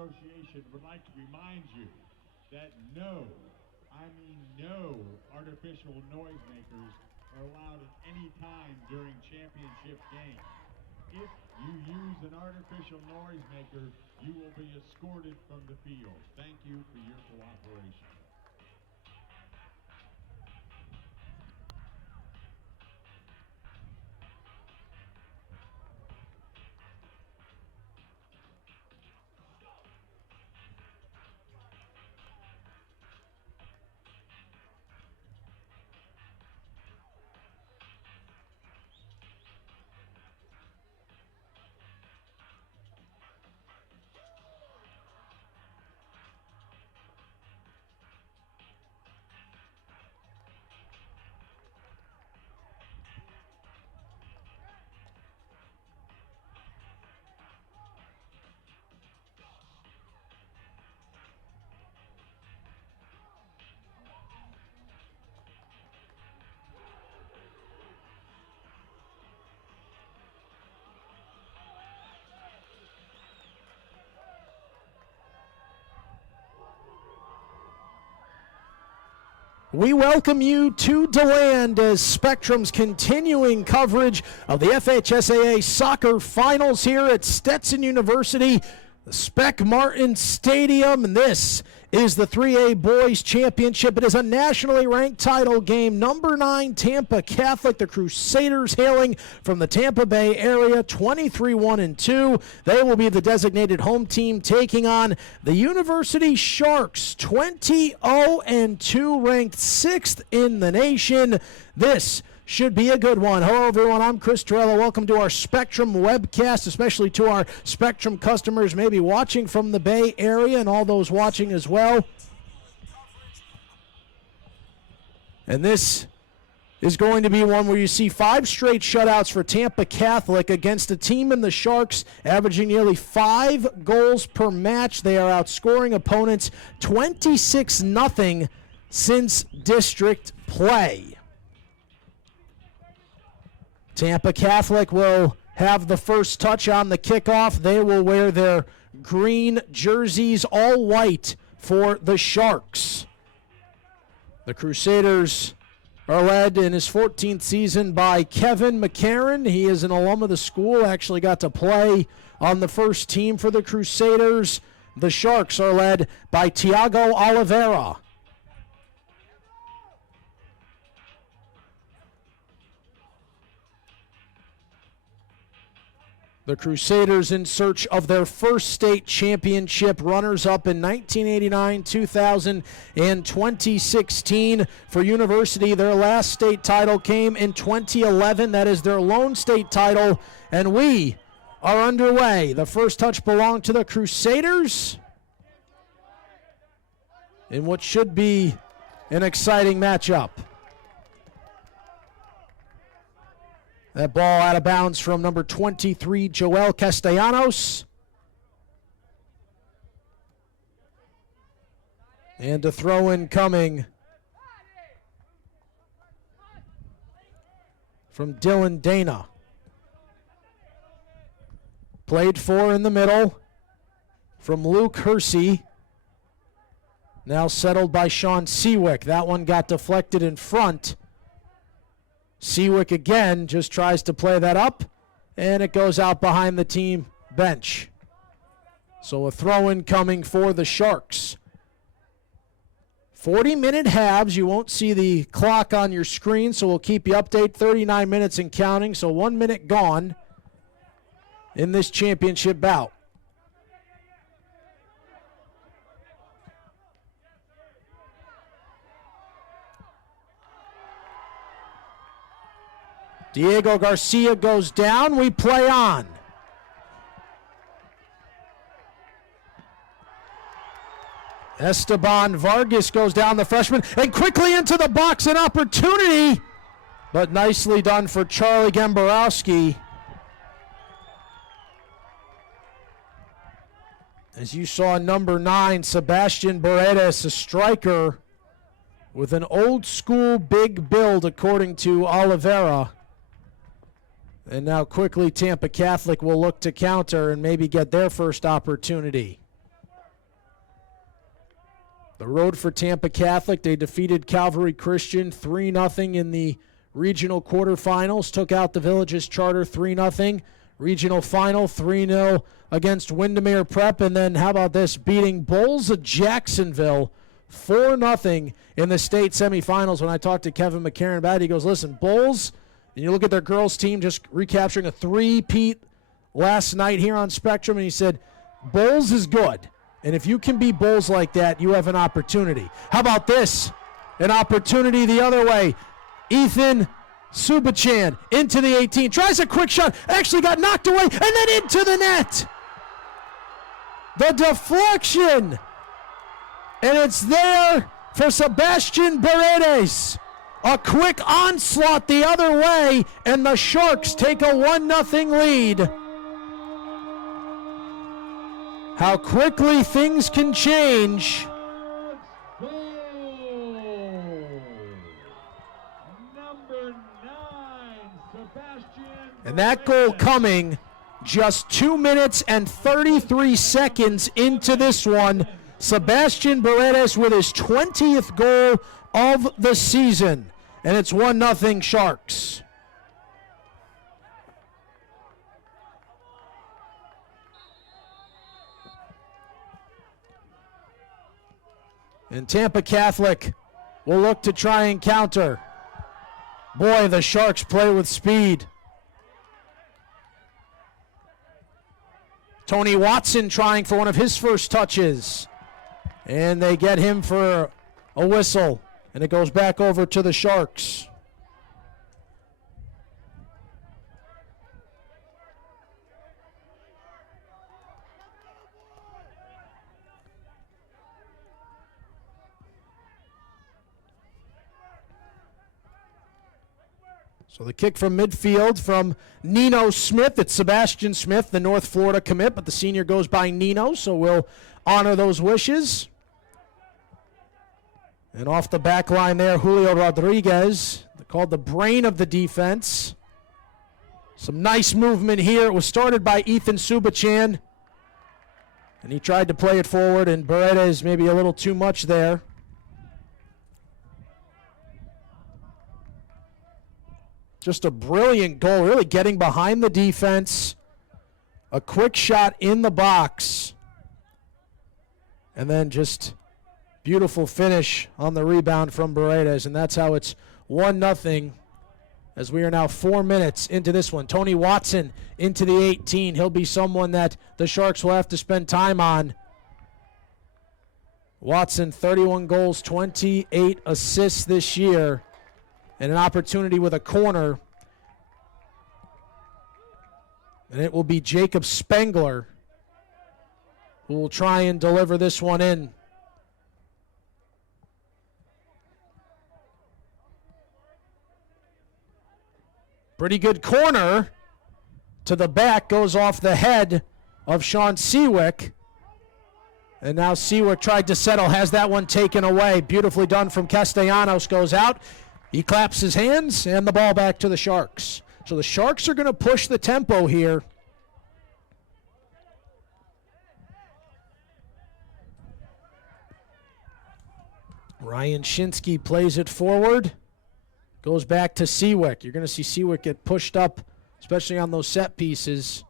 Association would like to remind you that no artificial noisemakers are allowed at any time during championship games. If you use an artificial noisemaker, you will be escorted from the field. Thank you for your cooperation. We welcome you to DeLand as Spectrum's continuing coverage of the FHSAA soccer finals here at Stetson University, the Spec Martin Stadium, and this is the 3A Boys Championship. It is a nationally ranked title game. Number 9 Tampa Catholic, the Crusaders hailing from the Tampa Bay area, 23-1-2. They will be the designated home team taking on the University Sharks, 20-0-2, ranked 6th in the nation. This should be a good one. Hello, everyone. I'm Chris Torello. Welcome to our Spectrum webcast, especially to our Spectrum customers maybe watching from the Bay Area and all those watching as well. And this is going to be one where you see 5 straight shutouts for Tampa Catholic against a team in the Sharks averaging nearly 5 goals per match. They are outscoring opponents 26-0 since district play. Tampa Catholic will have the first touch on the kickoff. They will wear their green jerseys, all white for the Sharks. The Crusaders are led in his 14th season by Kevin McCarron. He is an alum of the school, actually got to play on the first team for the Crusaders. The Sharks are led by Tiago Oliveira. The Crusaders in search of their first state championship, runners-up in 1989, 2000, and 2016. For University, their last state title came in 2011. That is their lone state title, and we are underway. The first touch belonged to the Crusaders in what should be an exciting matchup. That ball out of bounds from number 23, Joel Castellanos. And a throw-in coming from Dylan Dana. Played for in the middle from Luke Hersey. Now settled by Sean Seawick. That one got deflected in front. Seawick again just tries to play that up, and it goes out behind the team bench. So a throw-in coming for the Sharks. 40-minute halves. You won't see the clock on your screen, so we'll keep you updated. 39 minutes and counting, so 1 minute gone in this championship bout. Diego Garcia goes down. We play on. Esteban Vargas goes down, the freshman, and quickly into the box, an opportunity, but nicely done for Charlie Gemborowski. As you saw, number 9, Sebastian Paredes, a striker with an old school big build, according to Oliveira. And now quickly Tampa Catholic will look to counter and maybe get their first opportunity. The road for Tampa Catholic, they defeated Calvary Christian 3-0 in the regional quarterfinals, took out the Villages Charter 3-0. Regional final 3-0 against Windermere Prep, and then how about this, beating Bulls of Jacksonville 4-0 in the state semifinals. When I talked to Kevin McCarron about it, he goes, listen, Bulls, and you look at their girls team just recapturing a three-peat last night here on Spectrum, and he said, Bulls is good. And if you can beat Bulls like that, you have an opportunity. How about this? An opportunity the other way. Ethan Subachan into the 18. Tries a quick shot. Actually got knocked away. And then into the net. The deflection. And it's there for Sebastian Paredes. A quick onslaught the other way. And the Sharks take a 1-0 lead. How quickly things can change. And that goal coming just 2 minutes and 33 seconds into this one. Sebastian Paredes with his 20th goal of the season. And it's 1-0 Sharks. And Tampa Catholic will look to try and counter. Boy, the Sharks play with speed. Tony Watson trying for one of his first touches. And they get him for a whistle. And it goes back over to the Sharks. So the kick from midfield from Nino Smith. It's Sebastian Smith, the North Florida commit, but the senior goes by Nino, so we'll honor those wishes. And off the back line there, Julio Rodriguez, called the brain of the defense. Some nice movement here. It was started by Ethan Subachan, and he tried to play it forward, and Paredes maybe a little too much there. Just a brilliant goal, really getting behind the defense. A quick shot in the box. And then just beautiful finish on the rebound from Paredes. And that's how it's 1-0 as we are now 4 minutes into this one. Tony Watson into the 18. He'll be someone that the Sharks will have to spend time on. Watson, 31 goals, 28 assists this year. And an opportunity with a corner. And it will be Jacob Spengler who will try and deliver this one in. Pretty good corner to the back, goes off the head of Sean Seawick. And now Seawick tried to settle, has that one taken away. Beautifully done from Castellanos, goes out. He claps his hands, and the ball back to the Sharks. So the Sharks are going to push the tempo here. Ryan Shinsky plays it forward. Goes back to Seawick. You're going to see Seawick get pushed up, especially on those set pieces.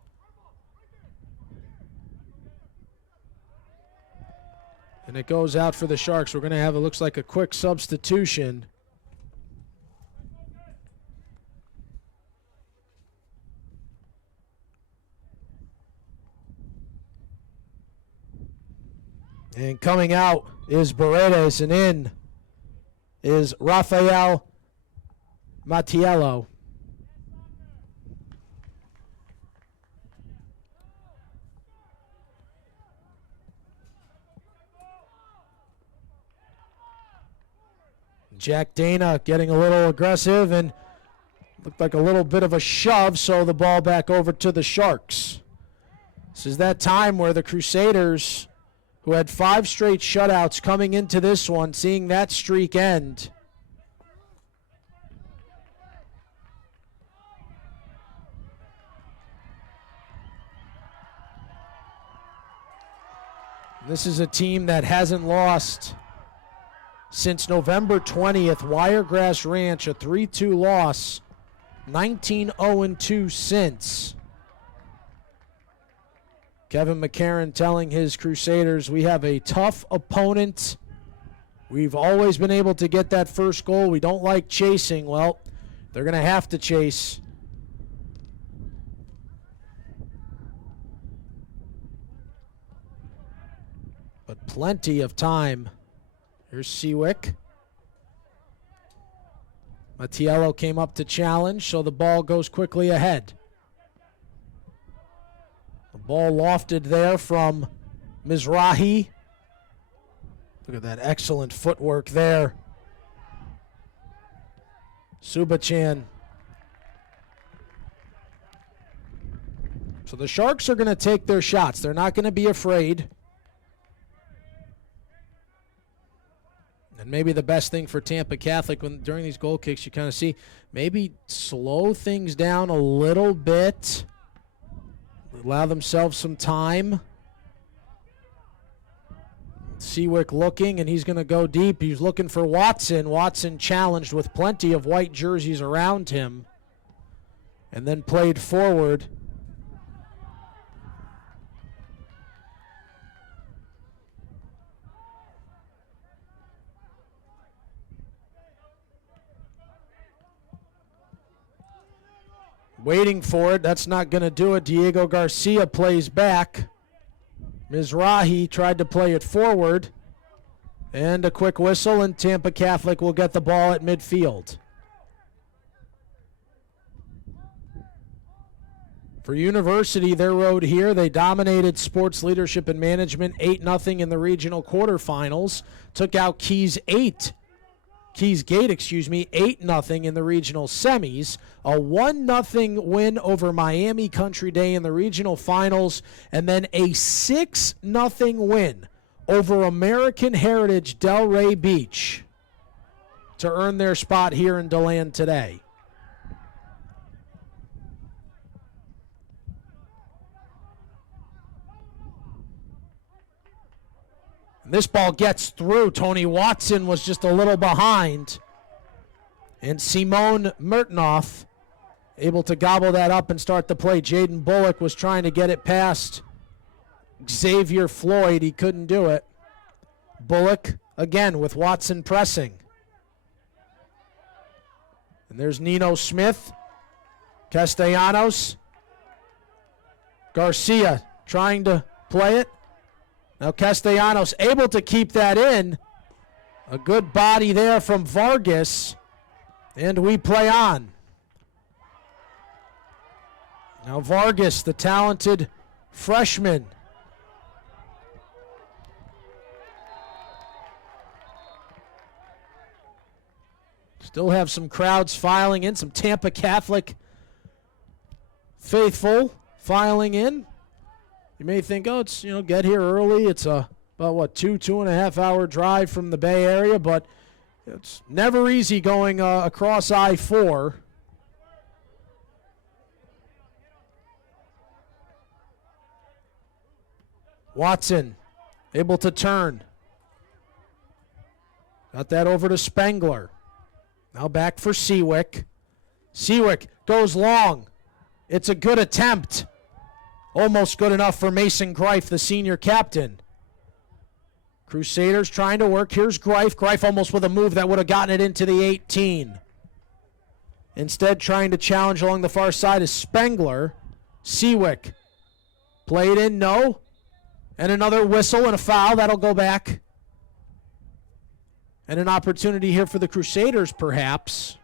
And it goes out for the Sharks. We're going to have, it looks like, a quick substitution. And coming out is Paredes, and in is Rafael Mattiello. Jack Dana getting a little aggressive and looked like a little bit of a shove, so the ball back over to the Sharks. This is that time where the Crusaders, who had 5 straight shutouts coming into this one, seeing that streak end. This is a team that hasn't lost since November 20th. Wiregrass Ranch, a 3-2 loss. 19-0-2 since. Kevin McCarron telling his Crusaders, we have a tough opponent. We've always been able to get that first goal. We don't like chasing. Well, they're going to have to chase. But plenty of time. Here's Seawick. Mattiello came up to challenge, so the ball goes quickly ahead. The ball lofted there from Mizrahi. Look at that excellent footwork there. Subachan. So the Sharks are going to take their shots. They're not going to be afraid. And maybe the best thing for Tampa Catholic during these goal kicks, you kind of see maybe slow things down a little bit. Allow themselves some time. Seawick looking, and he's going to go deep. He's looking for Watson. Watson challenged with plenty of white jerseys around him. And then played forward. Waiting for it. That's not going to do it. Diego Garcia plays back. Mizrahi tried to play it forward. And a quick whistle, and Tampa Catholic will get the ball at midfield. For University, their road here, they dominated Sports Leadership and Management 8-0 in the regional quarterfinals. Took out Keys Gate, 8-0 in the regional semis. A 1-0 win over Miami Country Day in the regional finals. And then a 6-0 win over American Heritage Delray Beach to earn their spot here in DeLand today. This ball gets through. Tony Watson was just a little behind. And Simone Mertenoff able to gobble that up and start the play. Jaden Bullock was trying to get it past Xavier Floyd. He couldn't do it. Bullock again with Watson pressing. And there's Nino Smith. Castellanos. Garcia trying to play it. Now Castellanos able to keep that in. A good body there from Vargas. And we play on. Now Vargas, the talented freshman. Still have some crowds filing in, some Tampa Catholic faithful filing in. You may think, oh, it's, get here early. It's about, 2.5 hour drive from the Bay Area, but it's never easy going across I-4. Watson able to turn. Got that over to Spengler. Now back for Seawick. Seawick goes long. It's a good attempt. Almost good enough for Mason Greif, the senior captain. Crusaders trying to work. Here's Greif. Greif almost with a move that would have gotten it into the 18. Instead, trying to challenge along the far side is Spengler. Seawick. Played in, no. And another whistle and a foul. That'll go back. And an opportunity here for the Crusaders, perhaps.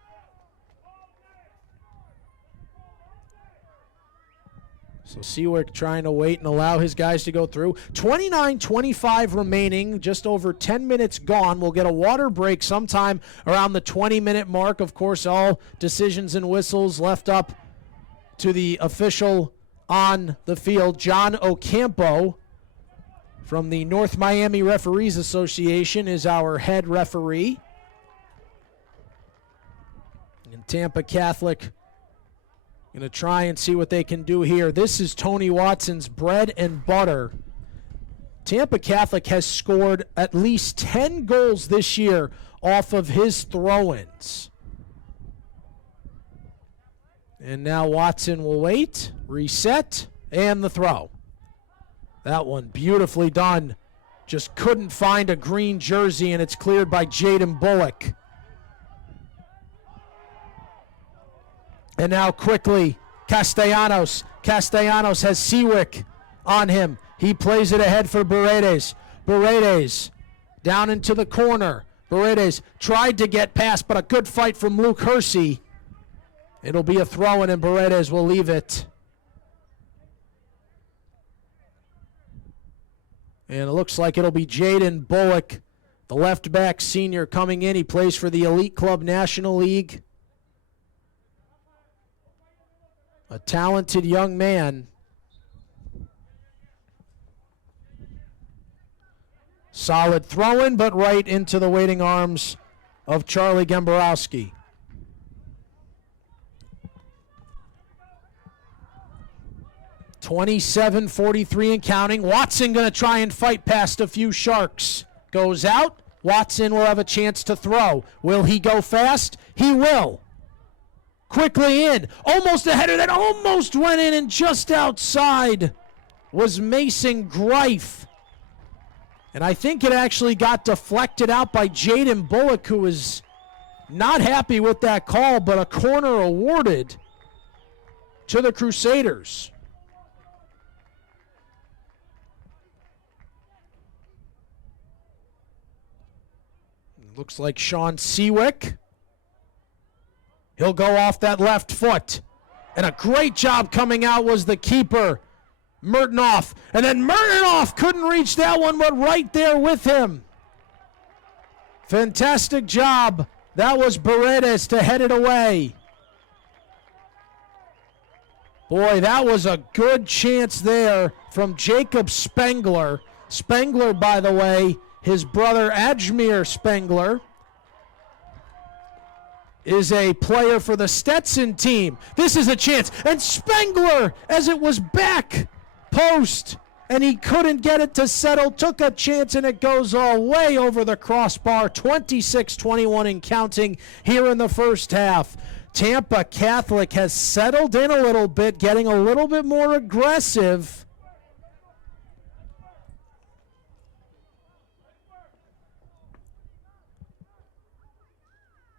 So Seawick trying to wait and allow his guys to go through. 29:25 remaining, just over 10 minutes gone. We'll get a water break sometime around the 20-minute mark. Of course, all decisions and whistles left up to the official on the field, John Ocampo from the North Miami Referees Association is our head referee. And Tampa Catholic going to try and see what they can do here. This is Tony Watson's bread and butter. Tampa Catholic has scored at least 10 goals this year off of his throw-ins. And now Watson will wait, reset, and the throw. That one beautifully done. Just couldn't find a green jersey, and it's cleared by Jaden Bullock. And now quickly, Castellanos. Castellanos has Seawick on him. He plays it ahead for Paredes. Paredes down into the corner. Paredes tried to get past, but a good fight from Luke Hersey. It'll be a throw-in, and Paredes will leave it. And it looks like it'll be Jaden Bullock, the left back senior, coming in. He plays for the Elite Club National League. A talented young man. Solid throw-in, but right into the waiting arms of Charlie Gemborowski. .27-43 and counting. Watson going to try and fight past a few Sharks. Goes out. Watson will have a chance to throw. Will he go fast? He will. Quickly in. Almost a header that almost went in, and just outside was Mason Greif. And I think it actually got deflected out by Jaden Bullock, who was not happy with that call, but a corner awarded to the Crusaders. Looks like Sean Seawick. He'll go off that left foot. And a great job coming out was the keeper, Mertenoff. And then Mertenoff couldn't reach that one, but right there with him. Fantastic job. That was Paredes to head it away. Boy, that was a good chance there from Jacob Spengler. Spengler, by the way, his brother Ajmir Spengler is a player for the Stetson team. This is a chance. And Spengler, as it was back post, and he couldn't get it to settle, took a chance, and it goes all way over the crossbar. 26-21 and counting here in the first half. Tampa Catholic has settled in a little bit, getting a little bit more aggressive.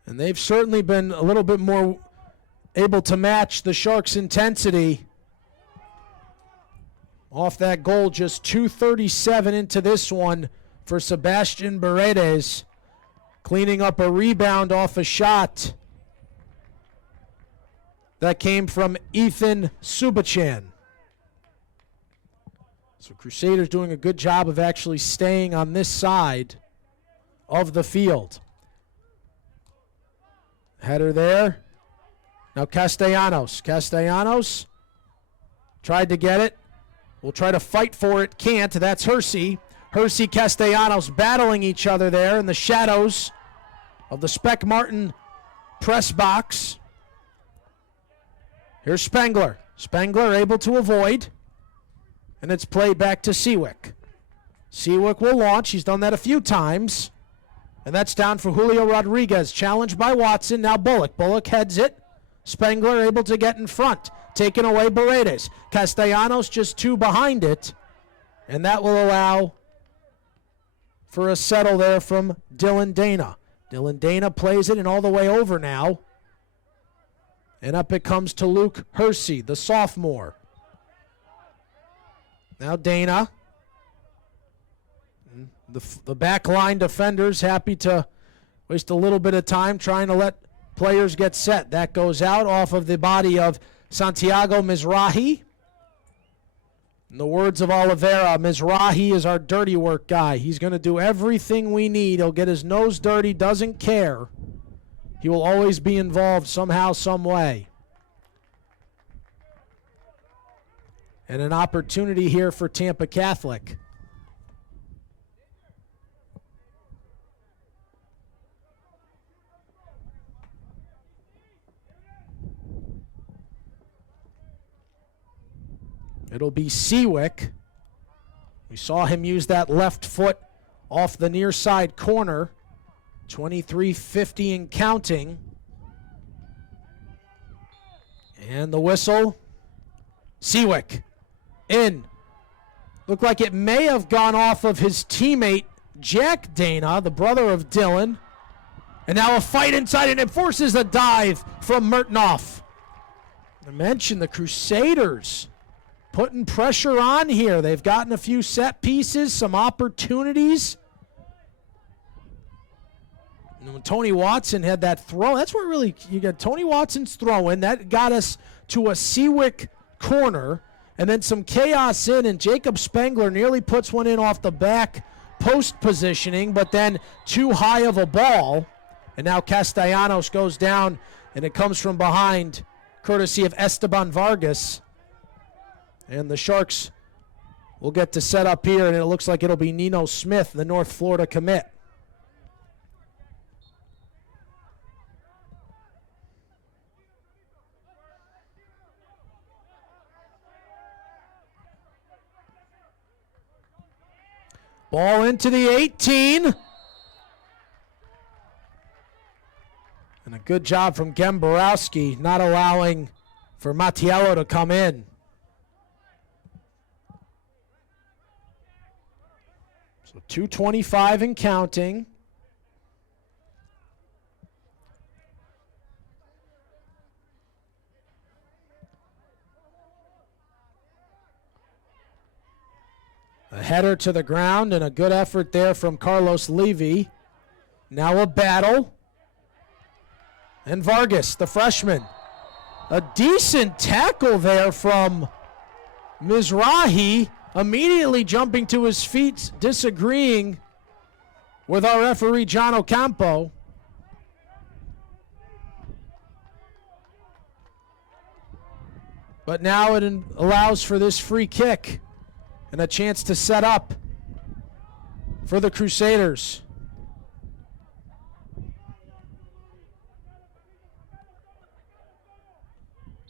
And they've certainly been a little bit more able to match the Sharks' intensity. Off that goal, just 2:37 into this one for Sebastian Paredes. Cleaning up a rebound off a shot that came from Ethan Subachan. So Crusaders doing a good job of actually staying on this side of the field. Header there. Now Castellanos. Castellanos tried to get it. Will try to fight for it. Can't. That's Hersey. Hersey, Castellanos battling each other there in the shadows of the Speck Martin press box. Here's Spengler. Spengler able to avoid. And it's played back to Seawick. Seawick will launch. He's done that a few times. And that's down for Julio Rodriguez. Challenged by Watson. Now Bullock. Bullock heads it. Spengler able to get in front. Taken away Paredes. Castellanos just two behind it. And that will allow for a settle there from Dylan Dana. Dylan Dana plays it and all the way over now. And up it comes to Luke Hersey, the sophomore. Now Dana. The back line defenders happy to waste a little bit of time trying to let players get set. That goes out off of the body of Santiago Mizrahi. In the words of Oliveira, Mizrahi is our dirty work guy. He's going to do everything we need. He'll get his nose dirty, doesn't care. He will always be involved somehow, some way. And an opportunity here for Tampa Catholic. It'll be Seawick. We saw him use that left foot off the near side corner. 23:50 and counting. And the whistle. Seawick in. Looked like it may have gone off of his teammate, Jack Dana, the brother of Dylan. And now a fight inside, and it forces a dive from Murtnoff. I mentioned the Crusaders putting pressure on here. They've gotten a few set pieces, some opportunities. And when Tony Watson had that throw, that's where really you got Tony Watson's throw in. That got us to a Seawick corner, and then some chaos in, and Jacob Spengler nearly puts one in off the back post positioning, but then too high of a ball. And now Castellanos goes down, and it comes from behind, courtesy of Esteban Vargas. And the Sharks will get to set up here, and it looks like it'll be Nino Smith, the North Florida commit. Ball into the 18. And a good job from Gem Borowski, not allowing for Mattiello to come in. So 2:25 and counting. A header to the ground and a good effort there from Carlos Levy. Now a battle. And Vargas, the freshman. A decent tackle there from Mizrahi, immediately jumping to his feet, disagreeing with our referee, John Ocampo. But now it allows for this free kick and a chance to set up for the Crusaders.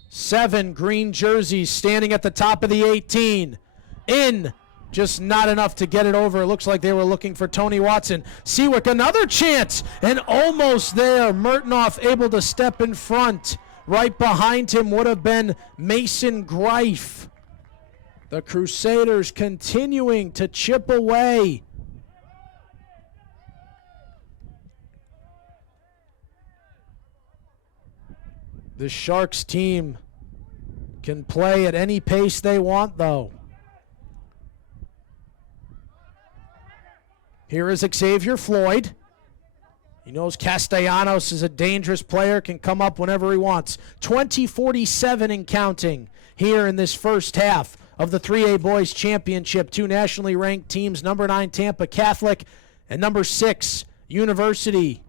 Seven green jerseys standing at the top of the 18. In, just not enough to get it over. It looks like they were looking for Tony Watson. Seawick, another chance, and almost there. Murtnoff able to step in front. Right behind him would have been Mason Greif. The Crusaders continuing to chip away. The Sharks team can play at any pace they want, though. Here is Xavier Floyd. He knows Castellanos is a dangerous player, can come up whenever he wants. 20:47 and counting here in this first half of the 3A Boys Championship. Two nationally ranked teams, number 9 Tampa Catholic and number 6 University.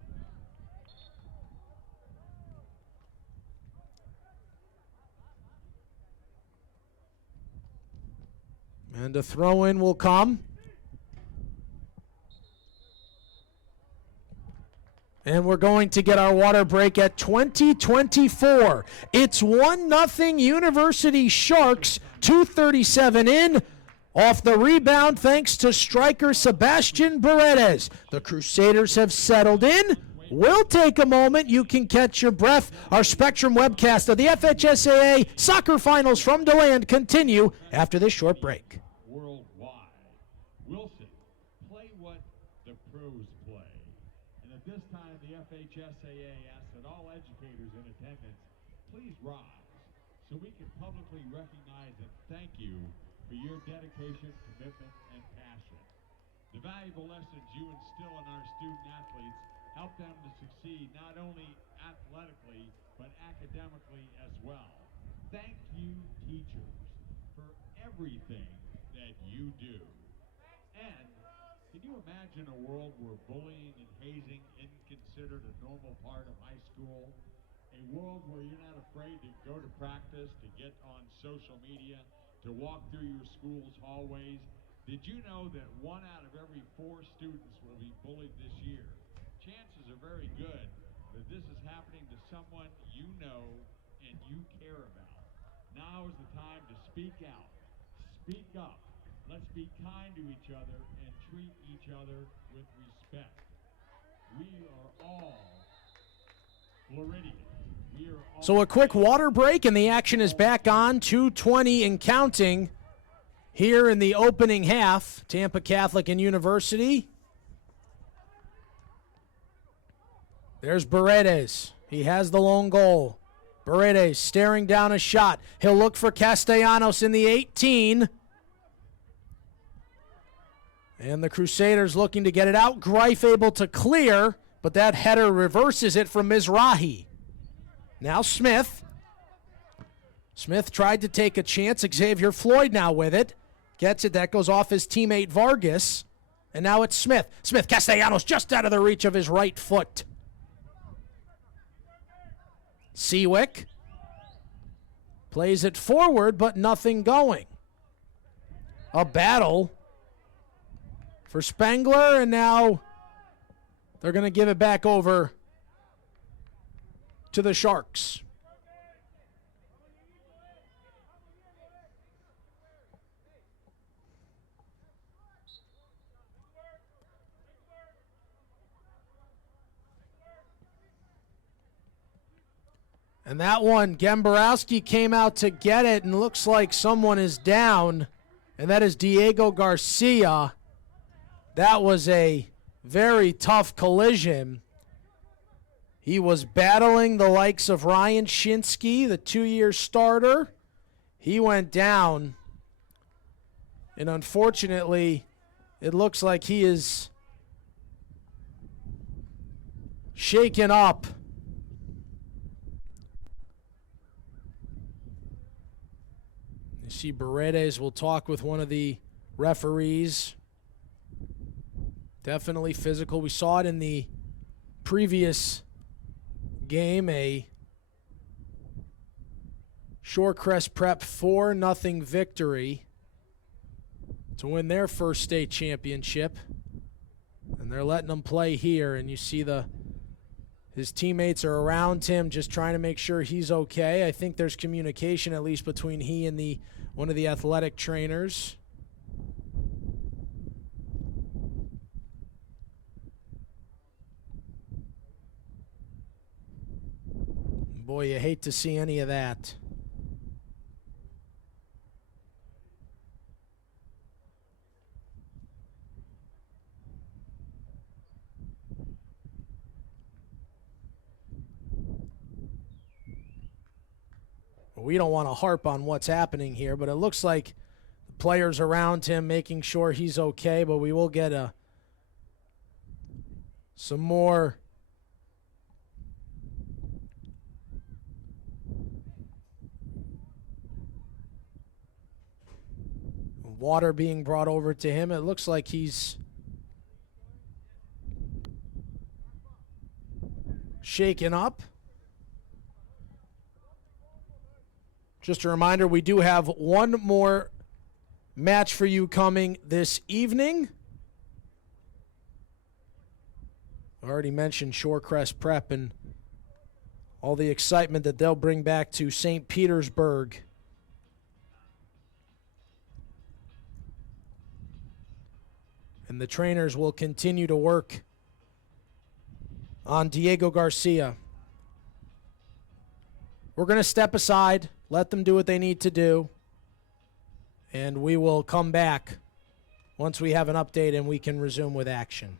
And a throw-in will come. And we're going to get our water break at 20:24. It's 1-0 University Sharks, 2:37 in. Off the rebound thanks to striker Sebastian Paredes. The Crusaders have settled in. We'll take a moment. You can catch your breath. Our Spectrum webcast of the FHSAA Soccer Finals from DeLand continue after this short break. Worldwide. Wilson, play what the pros play. And at this time, the FHSAA asks that all educators in attendance please rise so we can publicly recognize and thank you for your dedication, commitment, and passion. The valuable lessons you instill in our student athletes help them to succeed not only athletically, but academically as well. Thank you, teachers, for everything that you do. And can you imagine a world where bullying and hazing isn't considered a normal part of high school? A world where you're not afraid to go to practice, to get on social media, to walk through your school's hallways. Did you know that 1 out of every 4 students will be bullied this year? Chances are very good that this is happening to someone you know and you care about. Now is the time to speak out, speak up, Let's be kind to each other and treat each other with respect. We are all Floridians. So a quick water break, and the action is back on. 2:20 and counting here in the opening half. Tampa Catholic and University. There's Paredes. He has the lone goal. Paredes staring down a shot. He'll look for Castellanos in the 18. And the Crusaders looking to get it out. Greif able to clear, but that header reverses it from Mizrahi. Now Smith. Smith tried to take a chance. Xavier Floyd now with it. Gets it. That goes off his teammate Vargas. And now it's Smith. Smith, Castellanos just out of the reach of his right foot. Seawick plays it forward, but nothing going. A battle for Spengler, and now they're going to give it back over to the Sharks. And that one, Gemborowski came out to get it, and looks like someone is down, and that is Diego Garcia. That was a very tough collision. He was battling the likes of Ryan Shinsky, the 2-year starter. He went down, and unfortunately, it looks like he is shaken up. You see Paredes will talk with one of the referees. Definitely physical. We saw it in the previous game, a Shorecrest Prep 4-0 victory to win their first state championship. And they're letting them play here, and you see his teammates are around him just trying to make sure he's okay. I think there's communication at least between he and one of the athletic trainers. Boy, you hate to see any of that. We don't want to harp on what's happening here, but it looks like the players around him making sure he's okay, but we will get some more water being brought over to him. It looks like he's shaken up. Just a reminder, we do have one more match for you coming this evening. I already mentioned Shorecrest Prep and all the excitement that they'll bring back to St. Petersburg. And the trainers will continue to work on Diego Garcia. We're going to step aside, let them do what they need to do, and we will come back once we have an update and we can resume with action.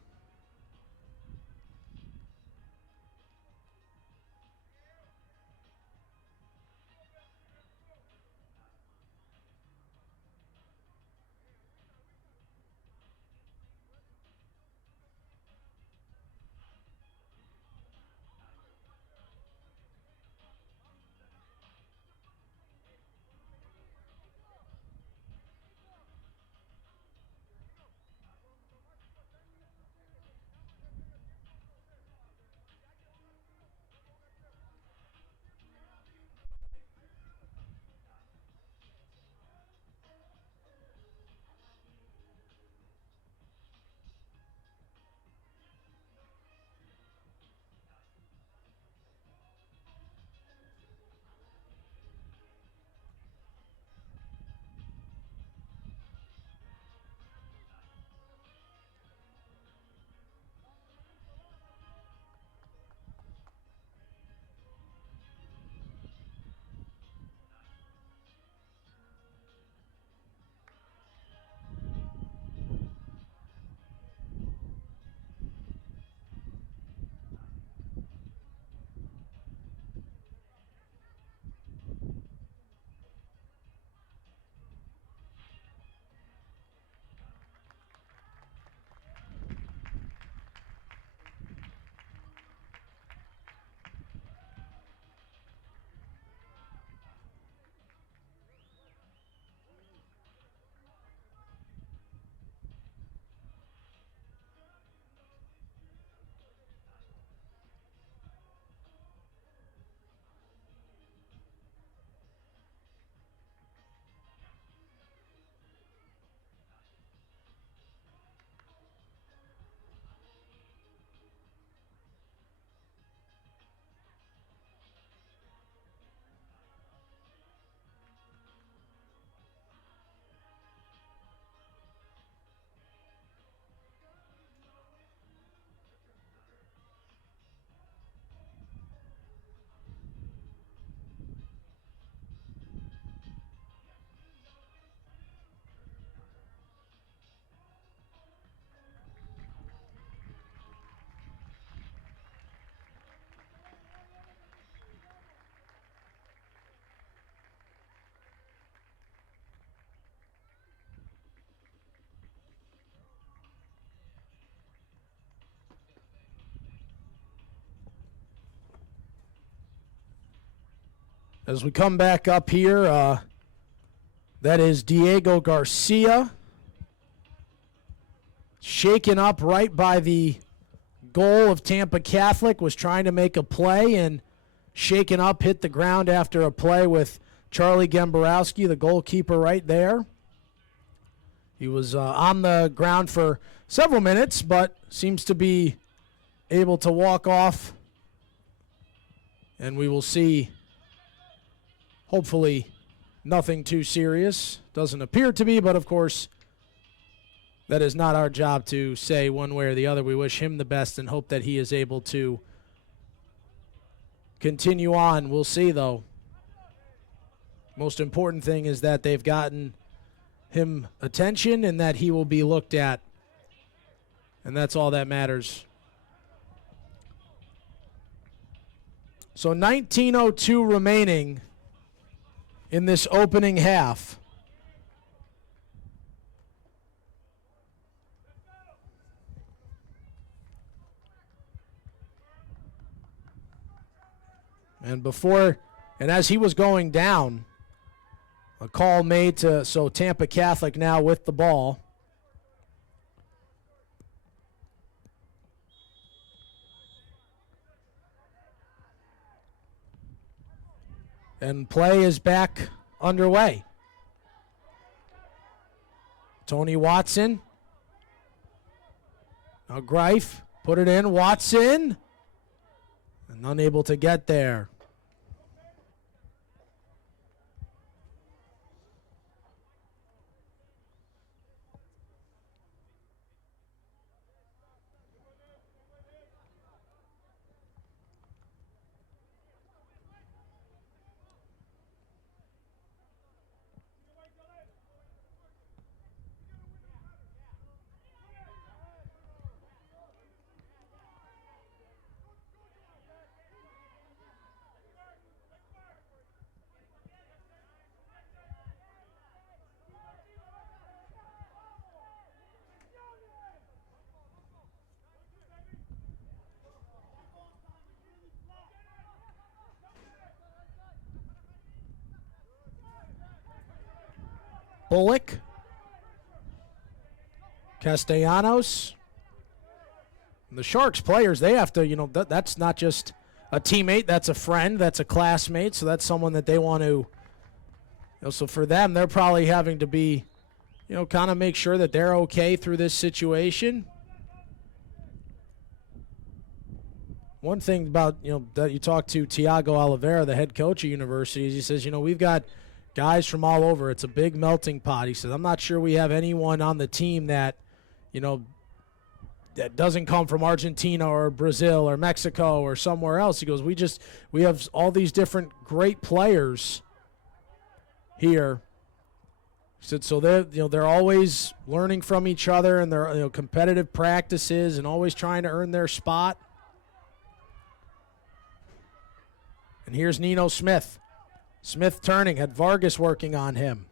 As we come back up here, that is Diego Garcia. Shaken up right by the goal of Tampa Catholic, was trying to make a play and shaken up, hit the ground after a play with Charlie Gemborowski, the goalkeeper right there. He was on the ground for several minutes, but seems to be able to walk off. And we will see, hopefully, nothing too serious. Doesn't appear to be, but of course, that is not our job to say one way or the other. We wish him the best and hope that he is able to continue on. We'll see, though. Most important thing is that they've gotten him attention and that he will be looked at. And that's all that matters. So 19:02 remaining in this opening half. And as he was going down, a call made to, so Tampa Catholic now with the ball. And play is back underway. Tony Watson. Now Greif put it in. Watson. And unable to get there. Bullock, Castellanos. And the Sharks players, they have to, that's not just a teammate, that's a friend, that's a classmate, so that's someone that they want to, so for them, they're probably having to be, kind of make sure that they're okay through this situation. One thing about, that you talk to Tiago Oliveira, the head coach of universities, he says, we've got guys from all over. It's a big melting pot. He says, I'm not sure we have anyone on the team that, that doesn't come from Argentina or Brazil or Mexico or somewhere else. He goes, we have all these different great players here. He said, so they're always learning from each other, and they're competitive practices and always trying to earn their spot. And here's Nino Smith. Smith turning, had Vargas working on him.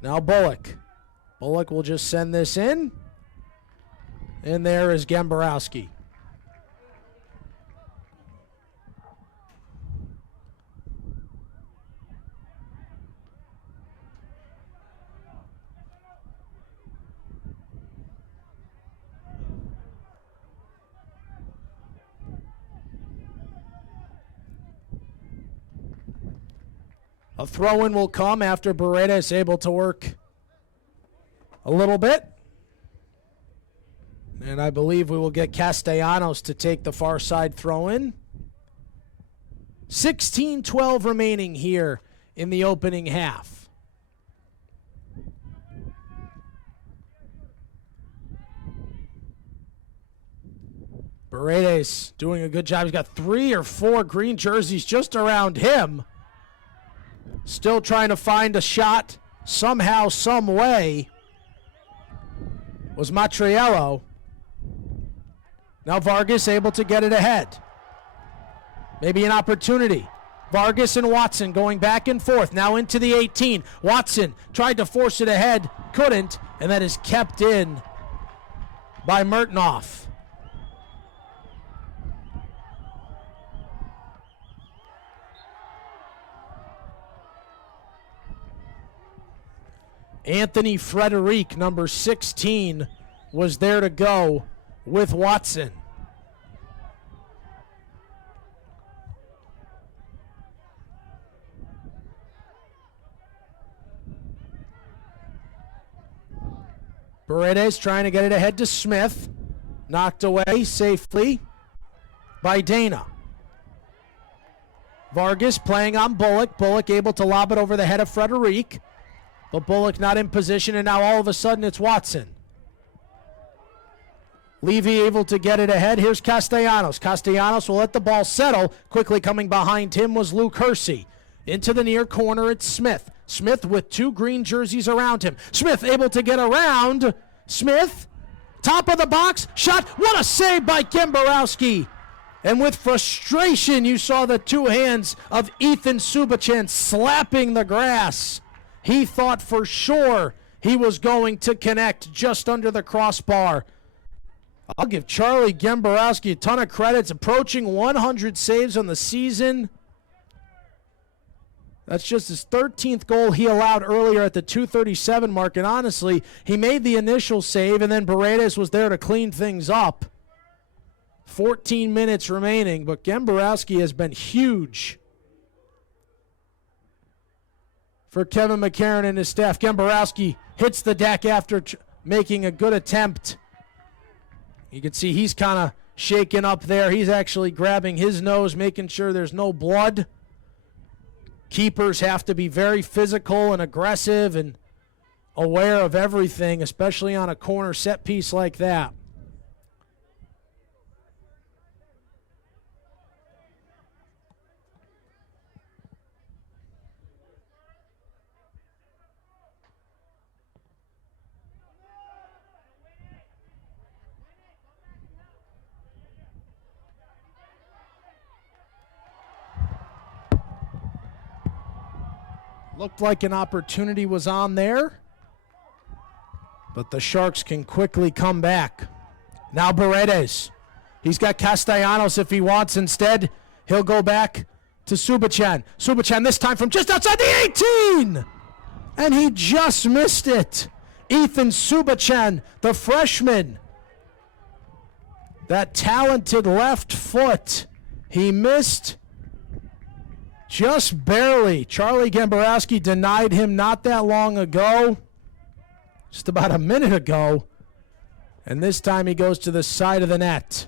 Now Bullock. Bullock will just send this in. And there is Gemborowski. A throw-in will come after Beretta is able to work a little bit. And I believe we will get Castellanos to take the far side throw-in. 16-12 remaining here in the opening half. Beredes doing a good job. He's got 3 or 4 green jerseys just around him. Still trying to find a shot somehow, some way. Was Matriello. Now Vargas able to get it ahead. Maybe an opportunity. Vargas and Watson going back and forth. Now into the 18. Watson tried to force it ahead. Couldn't. And that is kept in by Mertinoff. Anthony Frederic, number 16, was there to go with Watson. Paredes trying to get it ahead to Smith. Knocked away safely by Dana. Vargas playing on Bullock. Bullock able to lob it over the head of Frederic. But Bullock not in position, and now all of a sudden it's Watson. Levy able to get it ahead. Here's Castellanos. Castellanos will let the ball settle. Quickly coming behind him was Luke Hersey. Into the near corner, it's Smith. Smith with two green jerseys around him. Smith able to get around. Smith, top of the box, shot. What a save by Gemborowski. And with frustration, you saw the two hands of Ethan Subachan slapping the grass. He thought for sure he was going to connect just under the crossbar. I'll give Charlie Gemborowski a ton of credits, approaching 100 saves on the season. That's just his 13th goal he allowed earlier at the 237 mark, and honestly, he made the initial save, and then Paredes was there to clean things up. 14 minutes remaining, but Gemborowski has been huge for Kevin McCarron and his staff. Gemborowski hits the deck after making a good attempt. You can see he's kind of shaken up there. He's actually grabbing his nose, making sure there's no blood. Keepers have to be very physical and aggressive and aware of everything, especially on a corner set piece like that. Looked like an opportunity was on there, but the Sharks can quickly come back. Now Paredes. He's got Castellanos if he wants. Instead, he'll go back to Subachan. Subachan this time from just outside the 18! And he just missed it. Ethan Subachan, the freshman. That talented left foot. He missed just barely. Charlie Gemborowski denied him not that long ago, just about a minute ago. And this time he goes to the side of the net.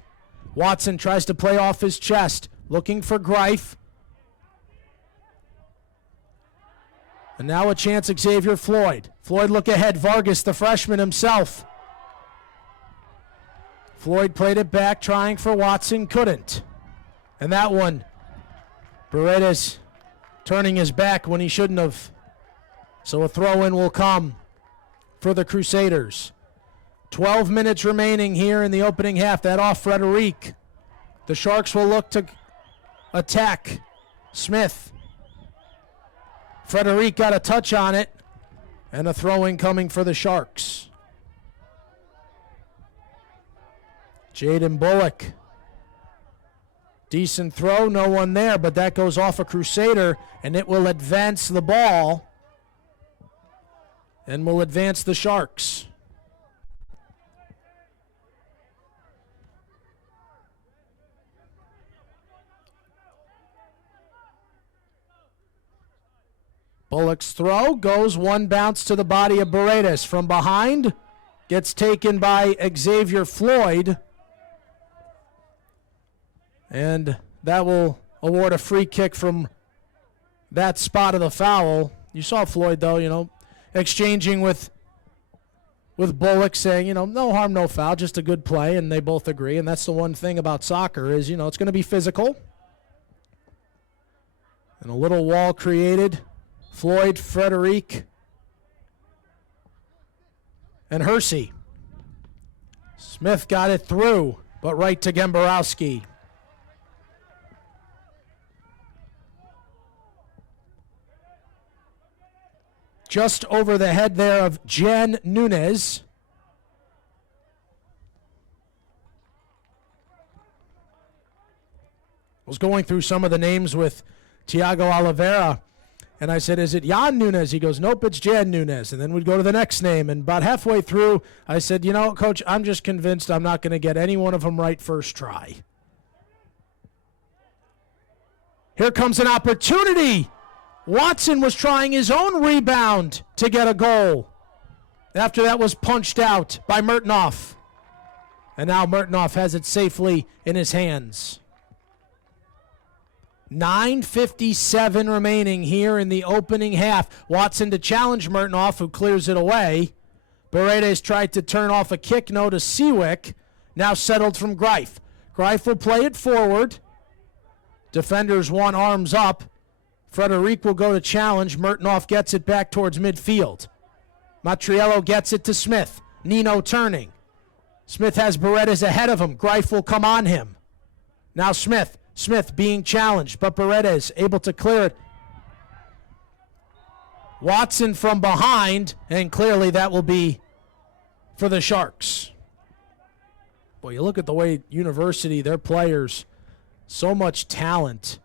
Watson tries to play off his chest, looking for Greif. And now a chance, Xavier Floyd. Floyd look ahead. Vargas, the freshman himself. Floyd played it back, trying for Watson, couldn't. And that one, Paredes turning his back when he shouldn't have. So a throw-in will come for the Crusaders. 12 minutes remaining here in the opening half. That off Frederic. The Sharks will look to attack Smith. Frederic got a touch on it. And a throw-in coming for the Sharks. Jaden Bullock. Decent throw, no one there, but that goes off a Crusader, and it will advance the ball and will advance the Sharks. Bullock's throw goes one bounce to the body of Paredes. From behind, gets taken by Xavier Floyd. And that will award a free kick from that spot of the foul. You saw Floyd, though, exchanging with Bullock, saying, no harm, no foul, just a good play, and they both agree. And that's the one thing about soccer is, it's going to be physical. And a little wall created. Floyd, Frederic, and Hersey. Smith got it through, but right to Gemborowski. Just over the head there of Jan Nunez. Was going through some of the names with Thiago Oliveira, And I said, is it Jan Nunes? He goes, nope, it's Jan Nunes. And then we'd go to the next name. And about halfway through, I said, you know, Coach, I'm just convinced I'm not going to get any one of them right first try. Here comes an opportunity. Watson was trying his own rebound to get a goal. After that was punched out by Murtnoff. And now Murtnoff has it safely in his hands. 9:57 remaining here in the opening half. Watson to challenge Murtnoff, who clears it away. Paredes tried to turn off a kick, no, to Seawick. Now settled from Greif. Greif will play it forward. Defenders want arms up. Frederic will go to challenge. Murtnoff gets it back towards midfield. Matriello gets it to Smith. Nino turning. Smith has Paredes ahead of him. Greif will come on him. Now Smith. Smith being challenged, but Paredes able to clear it. Watson from behind, and clearly that will be for the Sharks. Boy, you look at the way University, their players, so much talent.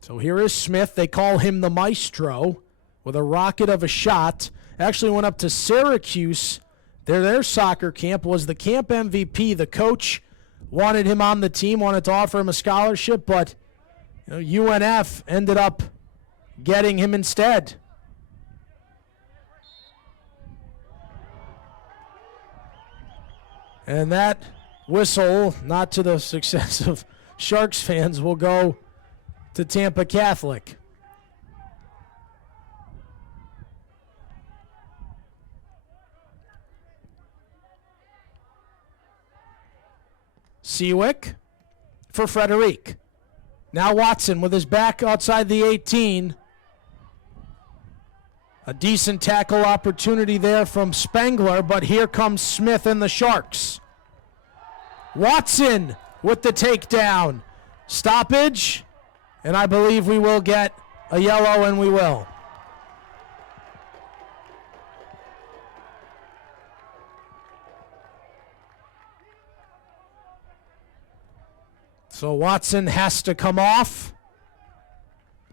So here is Smith. They call him the Maestro with a rocket of a shot. Actually went up to Syracuse. Their soccer camp, was the camp MVP. The coach wanted him on the team, wanted to offer him a scholarship, but UNF ended up getting him instead. And that whistle, not to the success of Sharks fans, will go to Tampa Catholic. Seawick for Frederic. Now Watson with his back outside the 18. A decent tackle opportunity there from Spengler, but here comes Smith and the Sharks. Watson with the takedown. Stoppage, and I believe we will get a yellow, and we will. So Watson has to come off.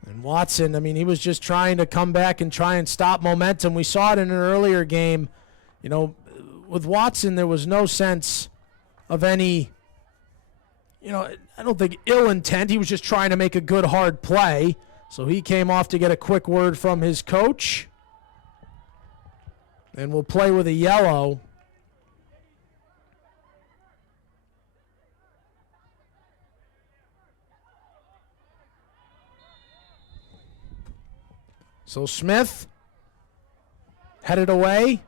And Watson, I mean, he was just trying to come back and try and stop momentum. We saw it in an earlier game. With Watson, there was no sense of any, I don't think ill intent. He was just trying to make a good, hard play. So he came off to get a quick word from his coach. And we'll play with a yellow. So Smith headed away.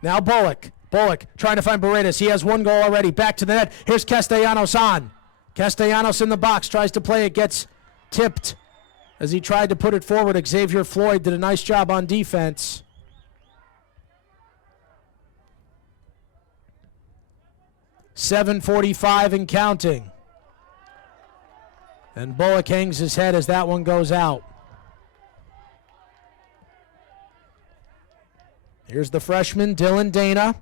Now Bullock. Bullock trying to find Paredes. He has one goal already. Back to the net. Here's Castellanos on. Castellanos in the box. Tries to play it. Gets tipped as he tried to put it forward. Xavier Floyd did a nice job on defense. .7:45 and counting. And Bullock hangs his head as that one goes out. Here's the freshman, Dylan Dana,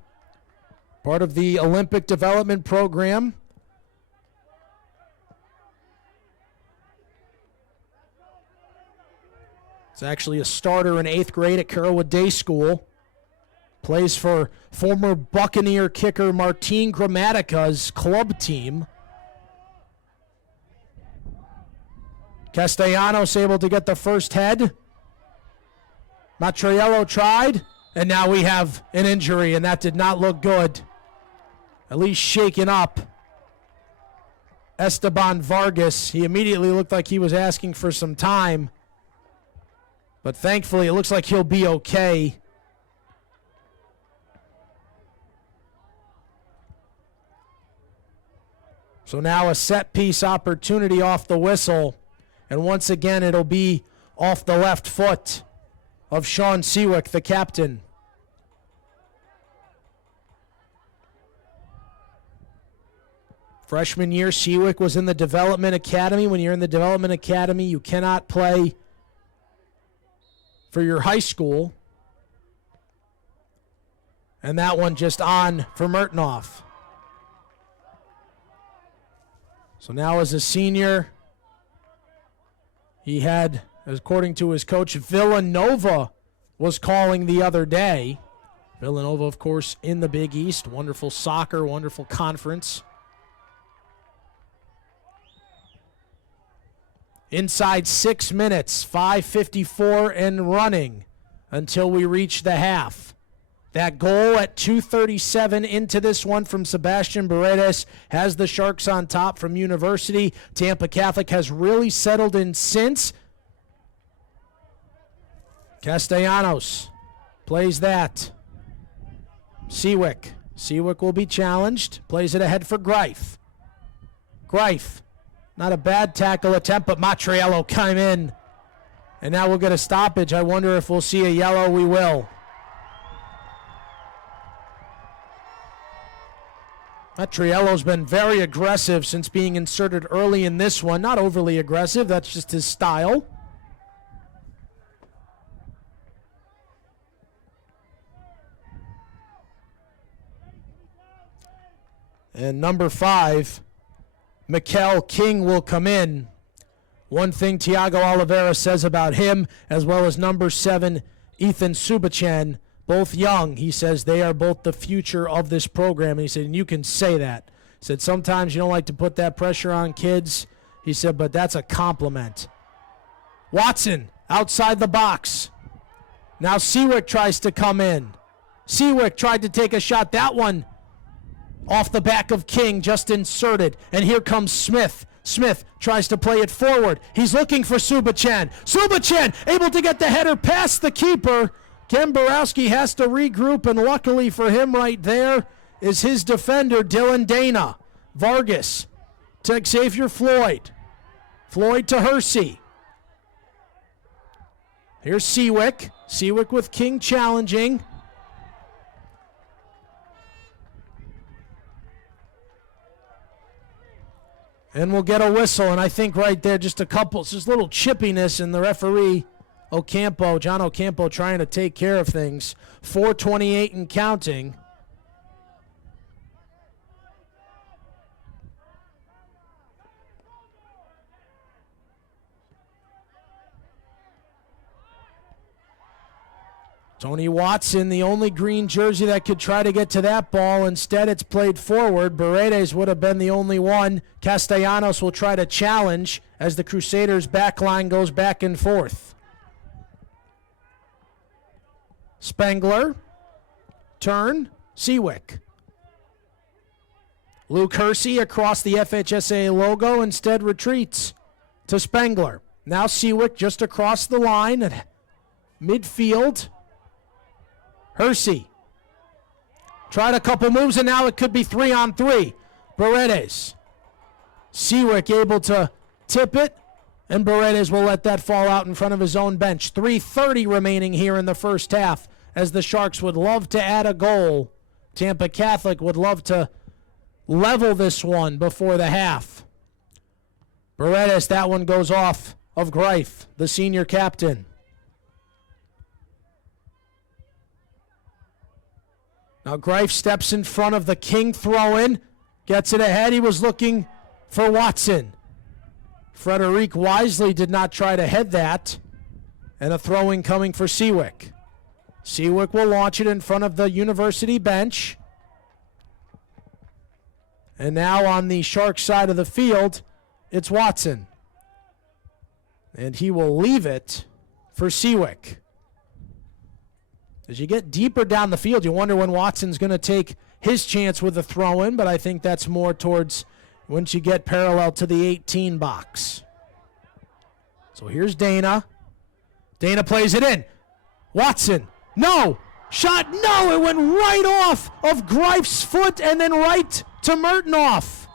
part of the Olympic development program. It's actually a starter in 8th grade at Carrollwood Day School. Plays for former Buccaneer kicker Martin Gramatica's club team. Castellanos able to get the first head. Matriello tried. And now we have an injury, and that did not look good. At least shaken up. Esteban Vargas, he immediately looked like he was asking for some time. But thankfully, it looks like he'll be okay. So now a set-piece opportunity off the whistle. And once again, it'll be off the left foot of Sean Seawick, the captain. Freshman year, Seawick was in the development academy. When you're in the development academy, you cannot play for your high school. And that one just on for Murtnoff. So now as a senior, he had, according to his coach, Villanova was calling the other day. Villanova, of course, in the Big East. Wonderful soccer, wonderful conference. Inside 6 minutes, 5:54 and running until we reach the half. That goal at 2:37 into this one from Sebastian Paredes has the Sharks on top from University. Tampa Catholic has really settled in since. Castellanos plays that. Seawick. Seawick will be challenged. Plays it ahead for Greif. Greif. Not a bad tackle attempt, but Matriello came in. And now we'll get a stoppage. I wonder if we'll see a yellow. We will. Matriello's been very aggressive since being inserted early in this one. Not overly aggressive. That's just his style. And number 5, Mikel King will come in. One thing Thiago Oliveira says about him, as well as number 7, Ethan Subachan, both young. He says they are both the future of this program. And he said, and you can say that. He said, sometimes you don't like to put that pressure on kids. He said, but that's a compliment. Watson, outside the box. Now Seawick tries to come in. Seawick tried to take a shot. That one off the back of King, just inserted. And here comes Smith. Smith tries to play it forward. He's looking for Subachan. Subachan able to get the header past the keeper. Ken Borowski has to regroup, and luckily for him right there is his defender, Dylan Dana. Vargas to Xavier Floyd. Floyd to Hersey. Here's Seawick. Seawick with King challenging. And we'll get a whistle, and I think right there just a little chippiness in the referee, John Ocampo trying to take care of things. 4:28 and counting. Tony Watson, the only green jersey that could try to get to that ball. Instead, it's played forward. Paredes would have been the only one. Castellanos will try to challenge as the Crusaders' back line goes back and forth. Spengler. Turn. Seawick. Luke Hersey across the FHSAA logo instead retreats to Spengler. Now Seawick just across the line at midfield. Hersey tried a couple moves, and now it could be 3-on-3. Paredes. Seawick able to tip it, and Paredes will let that fall out in front of his own bench. 3:30 remaining here in the first half, as the Sharks would love to add a goal. Tampa Catholic would love to level this one before the half. Paredes, that one goes off of Greif, the senior captain. Now Greif steps in front of the King throw-in, gets it ahead. He was looking for Watson. Frederic wisely did not try to head that. And a throw-in coming for Seawick. Seawick will launch it in front of the University bench. And now on the Sharks side of the field, it's Watson. And he will leave it for Seawick. As you get deeper down the field, you wonder when Watson's going to take his chance with a throw-in, but I think that's more towards once you get parallel to the 18 box. So here's Dana. Dana plays it in. Watson, no! Shot, no! It went right off of Greif's foot and then right to Mertinoff.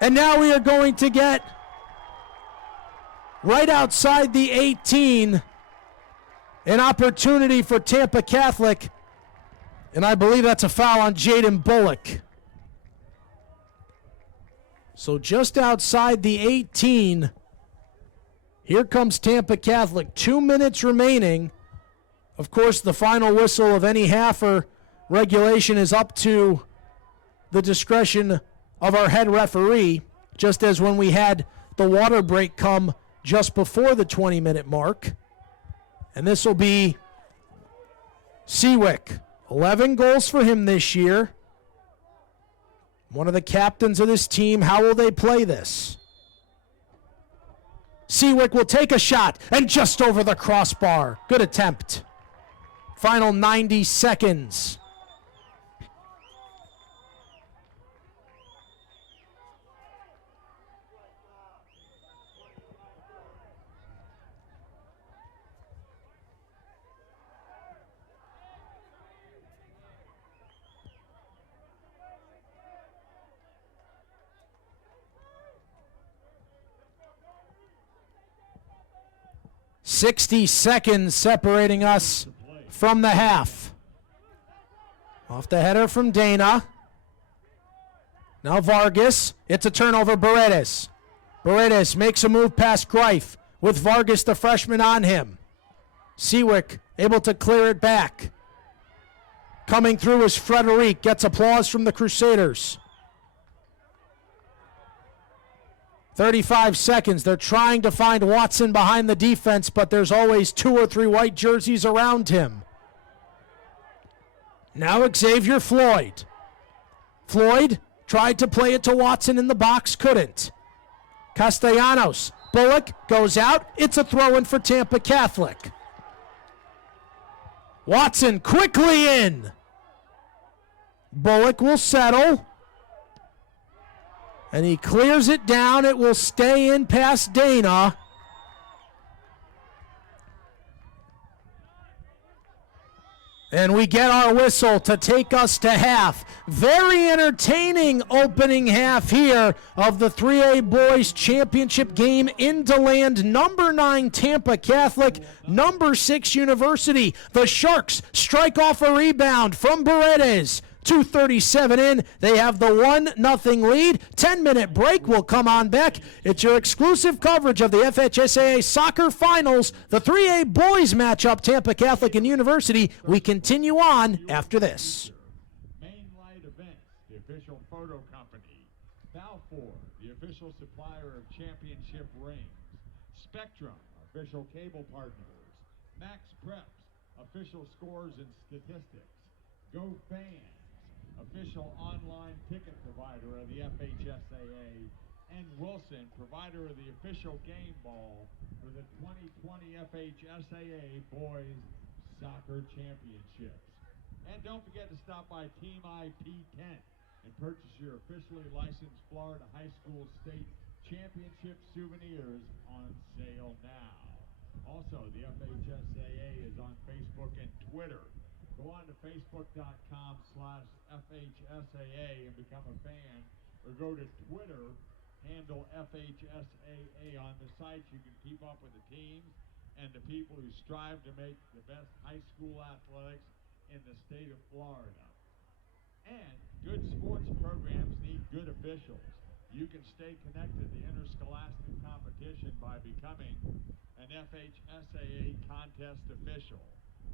And now we are going to get right outside the 18 an opportunity for Tampa Catholic, and I believe that's a foul on Jaden Bullock. So just outside the 18, here comes Tampa Catholic. 2 minutes remaining. Of course, the final whistle of any half or regulation is up to the discretion of our head referee. just as when we had the water break come just before the 20-minute mark. And this will be Seawick. 11 goals for him this year. One of the captains of this team. How will they play this? Seawick will take a shot and just over the crossbar. Good attempt. Final 90 seconds. "60 seconds separating us from the half." Off the header from Dana. Now Vargas. It's a turnover. Paredes. Paredes makes a move past Greif with Vargas, the freshman, on him. Seawick able to clear it back. Coming through is Frederic. Gets applause from the Crusaders. 35 seconds. They're trying to find Watson behind the defense, but there's always 2 or 3 white jerseys around him. Now Xavier Floyd. Floyd tried to play it to Watson in the box, couldn't. Castellanos. Bullock goes out. It's a throw-in for Tampa Catholic. Watson quickly in. Bullock will settle. And he clears it down. It will stay in past Dana. And we get our whistle to take us to half. Very entertaining opening half here of the 3A Boys Championship game in DeLand. Number 9 Tampa Catholic, number 6 University. The Sharks strike off a rebound from Paredes. 2:37 in, they have the 1-0 lead. 10-minute break will come on back. It's your exclusive coverage of the FHSAA Soccer Finals, the 3A Boys matchup, Tampa Catholic and University. We continue on after this. Mainlight Events, the official photo company. Balfour, the official supplier of championship rings. Spectrum, official cable partners. Max Preps, official scores and statistics. GoFans, official online ticket provider of the FHSAA, and Wilson, provider of the official game ball for the 2020 FHSAA Boys Soccer Championships. And don't forget to stop by Team IP10 and purchase your officially licensed Florida High School State Championship souvenirs on sale now. Also, the FHSAA is on Facebook and Twitter. Go on to facebook.com/FHSAA and become a fan, or go to Twitter, handle FHSAA. On the site, you can keep up with the teams and the people who strive to make the best high school athletics in the state of Florida. And good sports programs need good officials. You can stay connected to interscholastic competition by becoming an FHSAA contest official.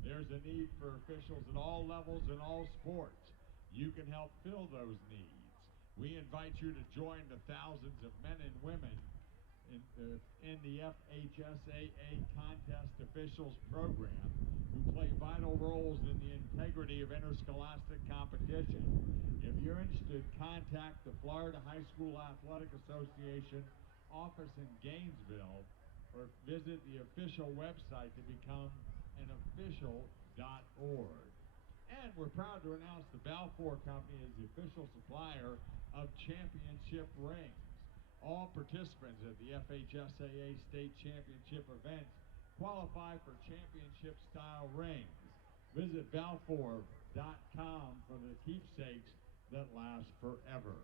There's a need for officials at all levels in all sports. You can help fill those needs. We invite you to join the thousands of men and women in the FHSAA Contest Officials Program who play vital roles in the integrity of interscholastic competition. If you're interested, contact the Florida High School Athletic Association office in Gainesville, or visit the official website to become an official.org. And we're proud to announce the Balfour Company is the official supplier of championship rings. All participants at the FHSAA State Championship events qualify for championship-style rings. Visit Balfour.com for the keepsakes that last forever.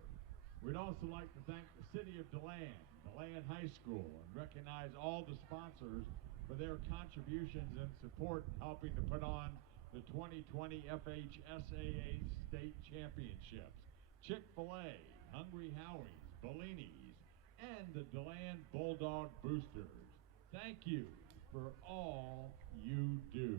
We'd also like to thank the City of DeLand, DeLand High School, and recognize all the sponsors for their contributions and support helping to put on the 2020 FHSAA State Championships. Chick-fil-A, Hungry Howie's, Bellini's, and the DeLand Bulldog Boosters. Thank you for all you do.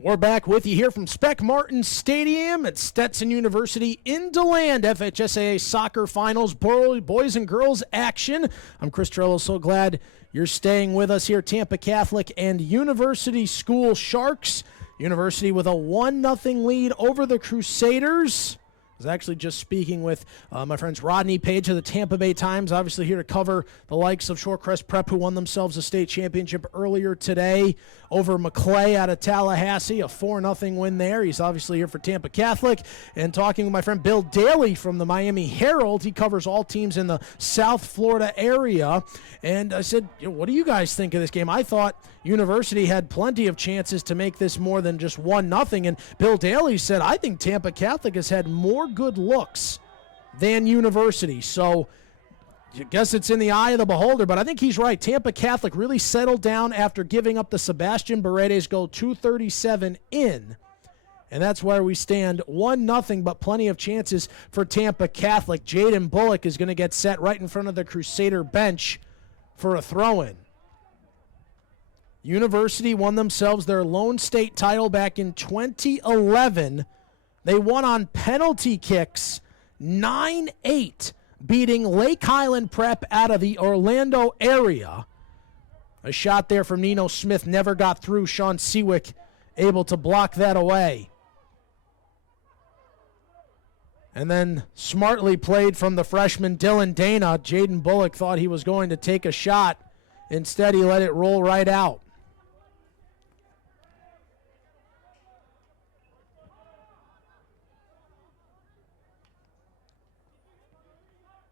We're back with you here from Spec Martin Stadium at Stetson University in DeLand. FHSAA Soccer Finals, boys and girls action. I'm Chris Trello. So glad you're staying with us here. Tampa Catholic and University School Sharks. University with a 1-0 lead over the Crusaders. I was actually just speaking with my friends Rodney Page of the Tampa Bay Times, obviously here to cover the likes of Shorecrest Prep, who won themselves a state championship earlier today over McClay out of Tallahassee, a 4-0 win there. He's obviously here for Tampa Catholic. And talking with my friend Bill Daly from the Miami Herald. He covers all teams in the South Florida area. And I said, what do you guys think of this game? I thought University had plenty of chances to make this more than just 1-0. And Bill Daly said, I think Tampa Catholic has had more good looks than University. So I guess it's in the eye of the beholder, but I think he's right. Tampa Catholic really settled down after giving up the Sebastian Paredes goal 2:37 in. And that's where we stand, 1-0, but plenty of chances for Tampa Catholic. Jaden Bullock is going to get set right in front of the Crusader bench for a throw-in. University won themselves their lone state title back in 2011. They won on penalty kicks, 9-8, beating Lake Highland Prep out of the Orlando area. A shot there from Nino Smith never got through. Sean Seawick able to block that away. And then smartly played from the freshman Dylan Dana. Jaden Bullock thought he was going to take a shot. Instead, he let it roll right out.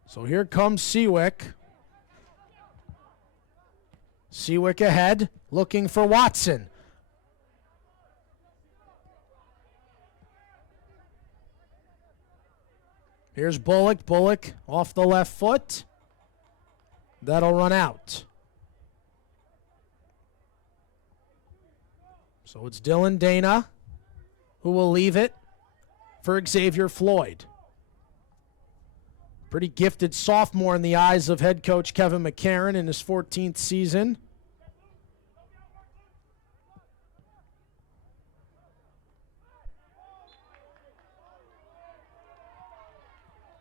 So here comes Seawick. Seawick ahead, looking for Watson. Here's Bullock. Bullock off the left foot. That'll run out. So it's Dylan Dana who will leave it for Xavier Floyd. Pretty gifted sophomore in the eyes of head coach Kevin McCarron in his 14th season.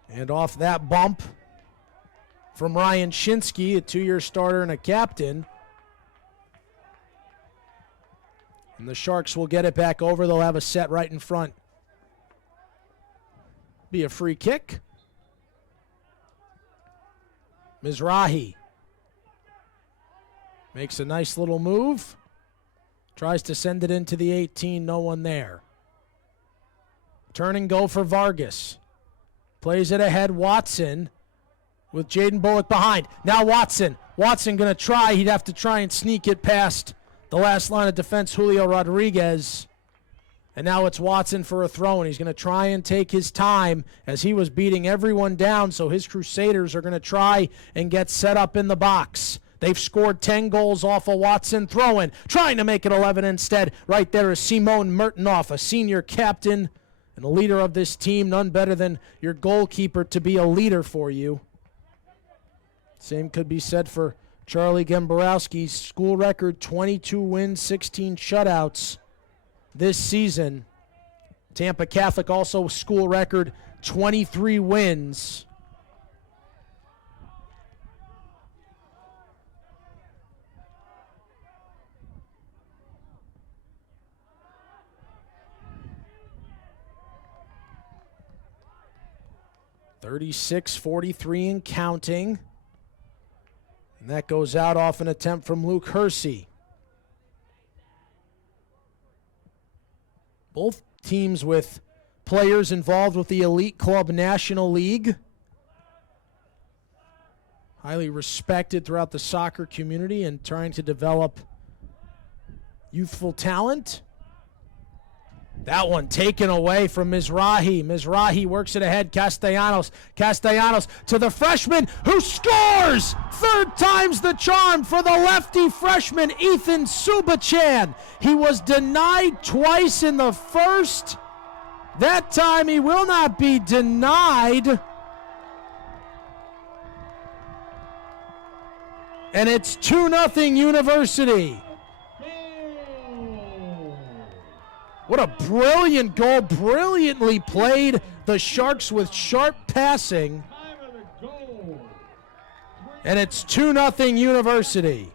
And off that bump from Ryan Shinsky, a 2-year starter and a captain. And the Sharks will get it back over. They'll have a set right in front. Be a free kick. Mizrahi makes a nice little move. Tries to send it into the 18. No one there. Turn and go for Vargas. Plays it ahead. Watson with Jaden Bullock behind. Now Watson. Watson going to try. He'd have to try and sneak it past the last line of defense, Julio Rodriguez. And now it's Watson for a throw, and he's going to try and take his time as he was beating everyone down, so his Crusaders are going to try and get set up in the box. They've scored 10 goals off a Watson throw-in, trying to make it 11 instead. Right there is Simone Mertenoff, a senior captain and a leader of this team. None better than your goalkeeper to be a leader for you. Same could be said for Charlie Gemborowski's school record, 22 wins, 16 shutouts this season. Tampa Catholic also school record 23 wins. $36-43 and counting. And that goes out off an attempt from Luke Hersey. Both teams with players involved with the Elite Club National League. Highly respected throughout the soccer community and trying to develop youthful talent. That one taken away from Mizrahi. Mizrahi works it ahead. Castellanos to the freshman who scores! Third time's the charm for the lefty freshman, Ethan Subachan. He was denied twice in the first. That time he will not be denied. And it's 2-0 University. What a brilliant goal, brilliantly played. The Sharks with sharp passing. And it's 2-0 University.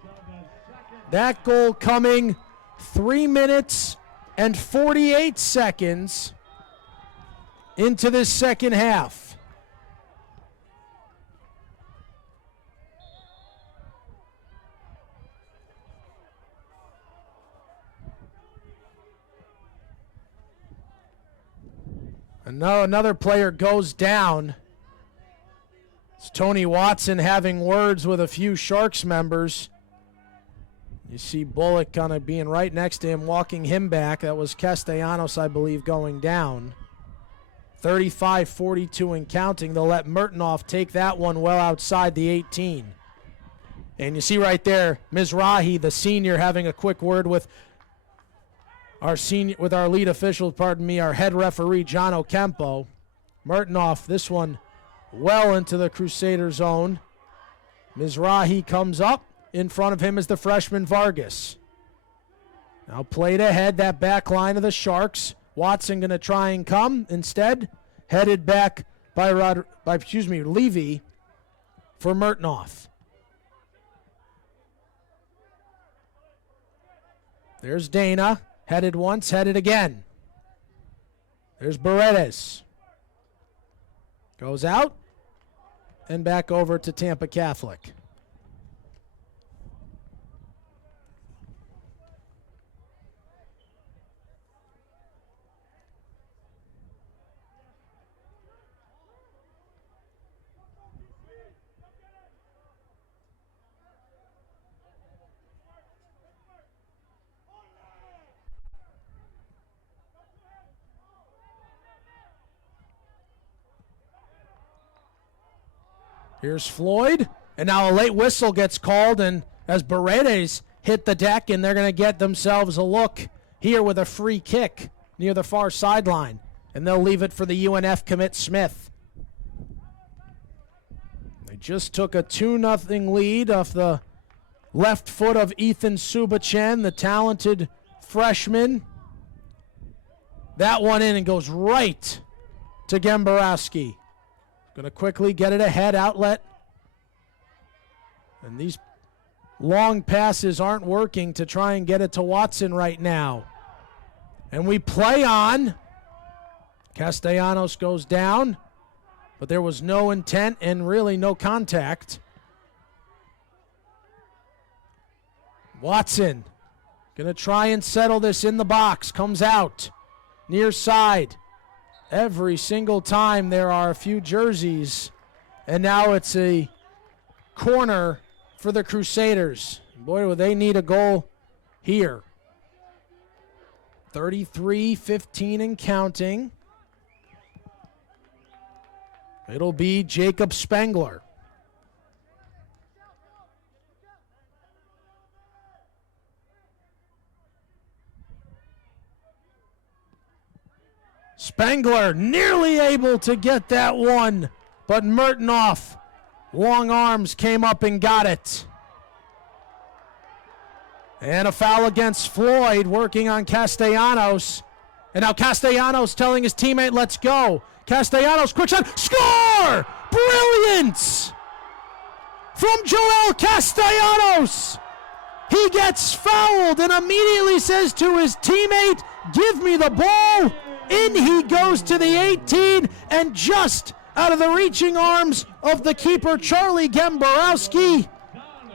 That goal coming 3 minutes and 48 seconds into this second half. And now another player goes down. It's Tony Watson having words with a few Sharks members. You see Bullock kind of being right next to him, walking him back. That was Castellanos, I believe, going down. 35-42 and counting. They'll let Murtinoff take that one well outside the 18. And you see right there, Mizrahi, the senior, having a quick word with our lead official, our head referee, John Ocampo. Murtinoff, this one well into the Crusader zone. Mizrahi comes up. In front of him is the freshman Vargas. Now played ahead, that back line of the Sharks. Watson going to try and come. Instead, headed back by Levy for Murtinoff. There's Dana. Headed once, headed again. There's Beredes. Goes out and back over to Tampa Catholic. Here's Floyd, and now a late whistle gets called, and as Beredes hit the deck, and they're going to get themselves a look here with a free kick near the far sideline, and they'll leave it for the UNF commit Smith. They just took a 2-0 lead off the left foot of Ethan Subachen, the talented freshman. That one in and goes right to Gemborowski. Going to quickly get it ahead, outlet. And these long passes aren't working to try and get it to Watson right now. And we play on. Castellanos goes down, but there was no intent and really no contact. Watson going to try and settle this in the box. Comes out near side. Every single time there are a few jerseys, and now it's a corner for the Crusaders. Boy, will they need a goal here. 33-15 and counting. It'll be Jacob Spengler. Spengler nearly able to get that one, but Murtinoff, long arms, came up and got it. And a foul against Floyd, working on Castellanos. And now Castellanos telling his teammate, let's go. Castellanos, quick shot, score! Brilliant! From Joel Castellanos. He gets fouled and immediately says to his teammate, give me the ball. In he goes to the 18 and just out of the reaching arms of the keeper, Charlie Gemborowski.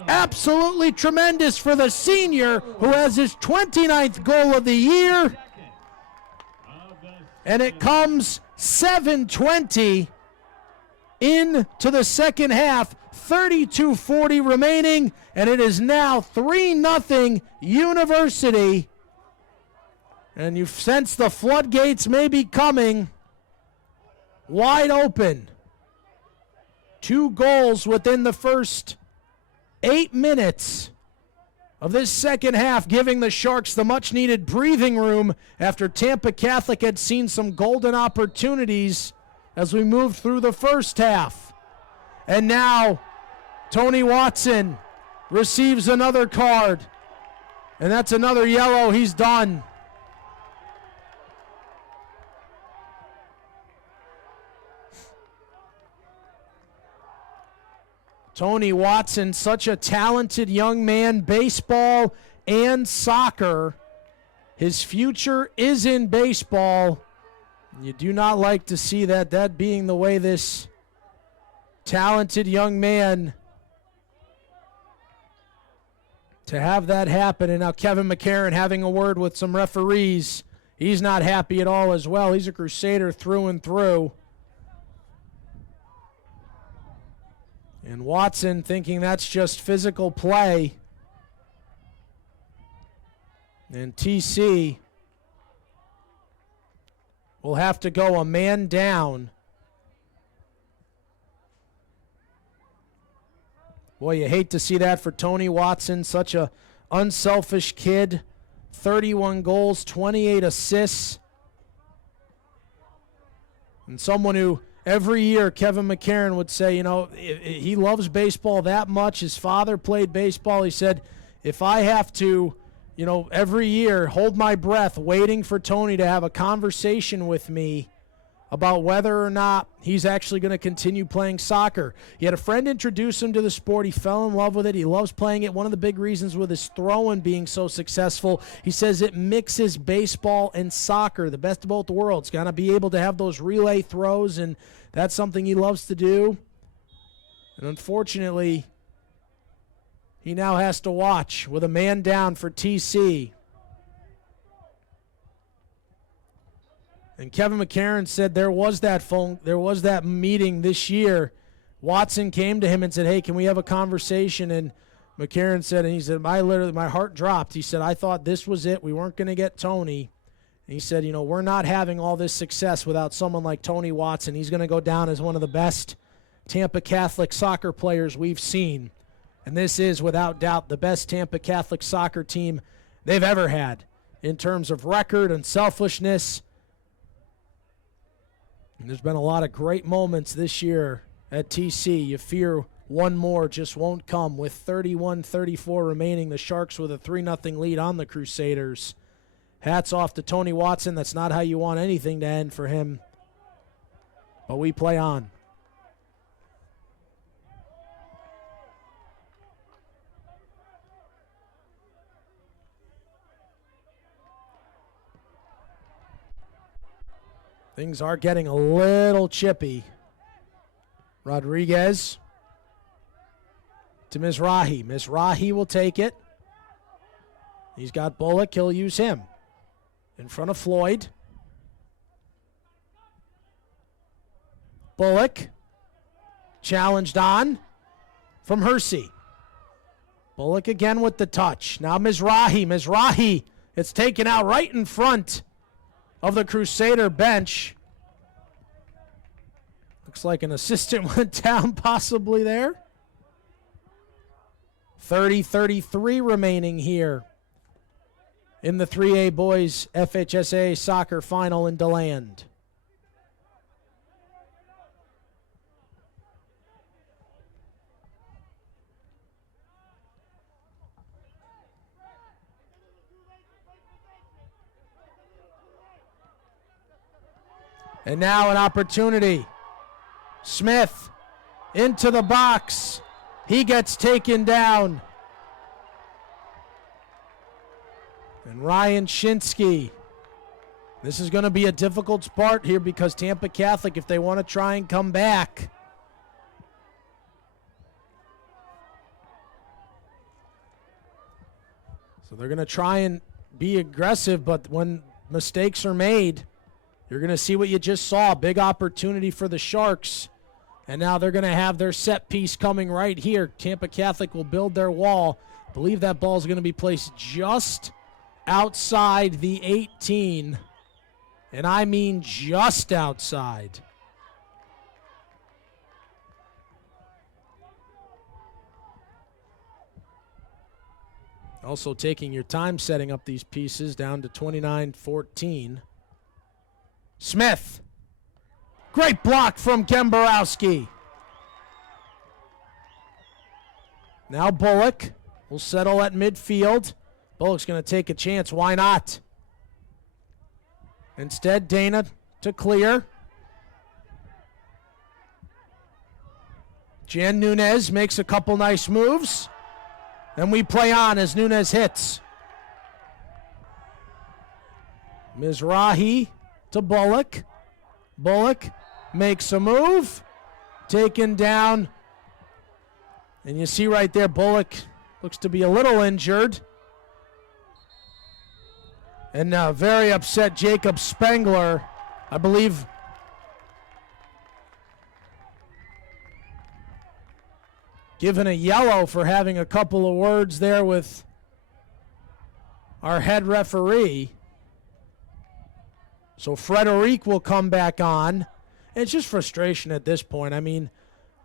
Absolutely tremendous for the senior who has his 29th goal of the year. And it comes 7:20 into the second half, 32:40 remaining, and it is now 3-0 University. And you sense the floodgates may be coming wide open. 2 goals within the first 8 minutes of this second half, giving the Sharks the much-needed breathing room after Tampa Catholic had seen some golden opportunities as we moved through the first half. And now Tony Watson receives another card, and that's another yellow. He's done. Tony Watson, such a talented young man, baseball and soccer. His future is in baseball. You do not like to see that being the way this talented young man, to have that happen. And now Kevin McCarron having a word with some referees. He's not happy at all as well. He's a Crusader through and through. And Watson thinking that's just physical play. And TC will have to go a man down. Boy, you hate to see that for Tony Watson, such a unselfish kid. 31 goals, 28 assists. And someone who every year Kevin McCarron would say, you know, he loves baseball that much. His father played baseball. He said, if I have to, you know, every year hold my breath waiting for Tony to have a conversation with me about whether or not he's actually going to continue playing soccer. He had a friend introduce him to the sport. He fell in love with it. He loves playing it. One of the big reasons with his throwing being so successful, he says it mixes baseball and soccer, the best of both worlds. Got to be able to have those relay throws, and that's something he loves to do. And unfortunately, he now has to watch with a man down for TC. And Kevin McCarron said there was that meeting this year. Watson came to him and said, hey, can we have a conversation? And McCarron said, and he said, my heart dropped. He said, I thought this was it. We weren't going to get Tony. And he said, you know, we're not having all this success without someone like Tony Watson. He's going to go down as one of the best Tampa Catholic soccer players we've seen. And this is, without doubt, the best Tampa Catholic soccer team they've ever had in terms of record and selfishness. And there's been a lot of great moments this year at TC. You fear one more just won't come. With 31-34 remaining, the Sharks with a 3-0 lead on the Crusaders. Hats off to Tony Watson. That's not how you want anything to end for him. But we play on. Things are getting a little chippy. Rodriguez to Mizrahi. Mizrahi will take it. He's got Bullock. He'll use him. In front of Floyd. Bullock. Challenged on from Hersey. Bullock again with the touch. Now Mizrahi. Mizrahi. It's taken out right in front of the Crusader bench. Looks like an assistant went down possibly there. 30-33 remaining here in the 3A Boys FHSA Soccer Final in DeLand. And now an opportunity. Smith into the box. He gets taken down. And Ryan Shinsky. This is going to be a difficult part here because Tampa Catholic, if they want to try and come back, so they're going to try and be aggressive, but when mistakes are made, you're going to see what you just saw. Big opportunity for the Sharks. And now they're going to have their set piece coming right here. Tampa Catholic will build their wall. I believe that ball is going to be placed just outside the 18. And I mean just outside. Also taking your time setting up these pieces down to 29-14. Smith. Great block from Ken Borowski. Now Bullock will settle at midfield. Bullock's going to take a chance. Why not? Instead, Dana to clear. Jan Nunez makes a couple nice moves. And we play on as Nunez hits. Mizrahi to Bullock. Bullock makes a move. Taken down. And you see right there, Bullock looks to be a little injured. And very upset Jacob Spengler, I believe. Given a yellow for having a couple of words there with our head referee. So Frederic will come back on. And it's just frustration at this point. I mean,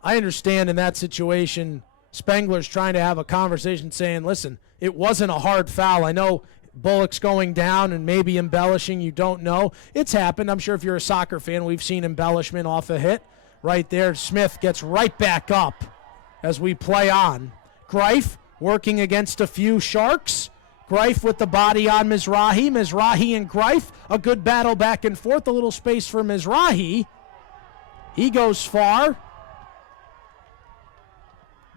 I understand in that situation, Spengler's trying to have a conversation saying, listen, it wasn't a hard foul. I know Bullock's going down and maybe embellishing. You don't know. It's happened. I'm sure if you're a soccer fan, we've seen embellishment off a hit. Right there, Smith gets right back up as we play on. Greif working against a few Sharks. Greif with the body on Mizrahi. Mizrahi and Greif, a good battle back and forth. A little space for Mizrahi. He goes far.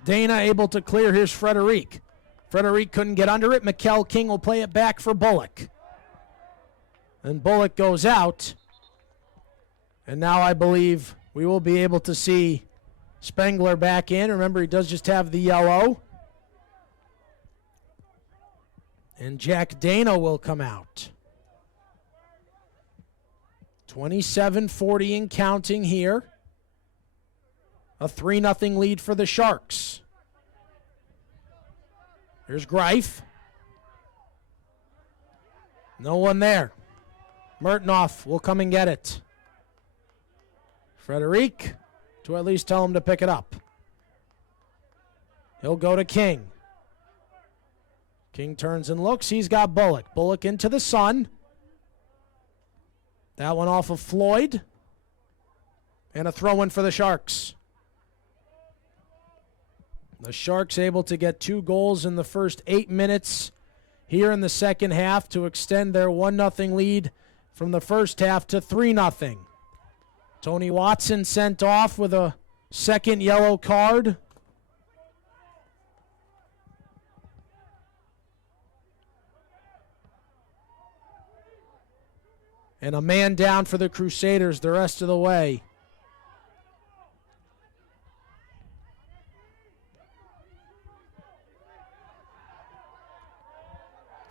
Dana able to clear. Here's Frederic. Frederic couldn't get under it. Mikkel King will play it back for Bullock. And Bullock goes out. And now I believe we will be able to see Spengler back in. Remember, he does just have the yellow. And Jack Dana will come out. 27-40 and counting here. A 3-0 lead for the Sharks. Here's Greif. No one there. Mertinoff will come and get it. Frederic, to at least tell him to pick it up. He'll go to King. King turns and looks. He's got Bullock. Bullock into the sun. That one off of Floyd. And a throw-in for the Sharks. The Sharks able to get 2 goals in the first 8 minutes here in the second half to extend their 1-0 lead from the first half to 3-0. Tony Watson sent off with a second yellow card. And a man down for the Crusaders the rest of the way.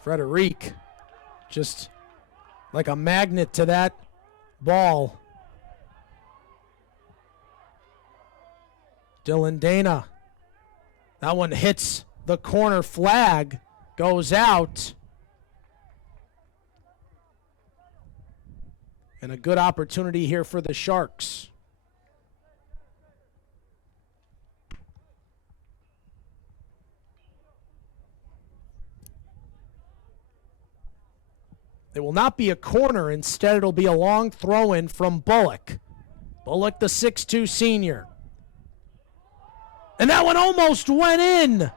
Frederic, just like a magnet to that ball. Dylan Dana. That one hits the corner flag, goes out. And a good opportunity here for the Sharks. It will not be a corner. Instead, it'll be a long throw-in from Bullock. Bullock, the 6'2 senior. And that one almost went in.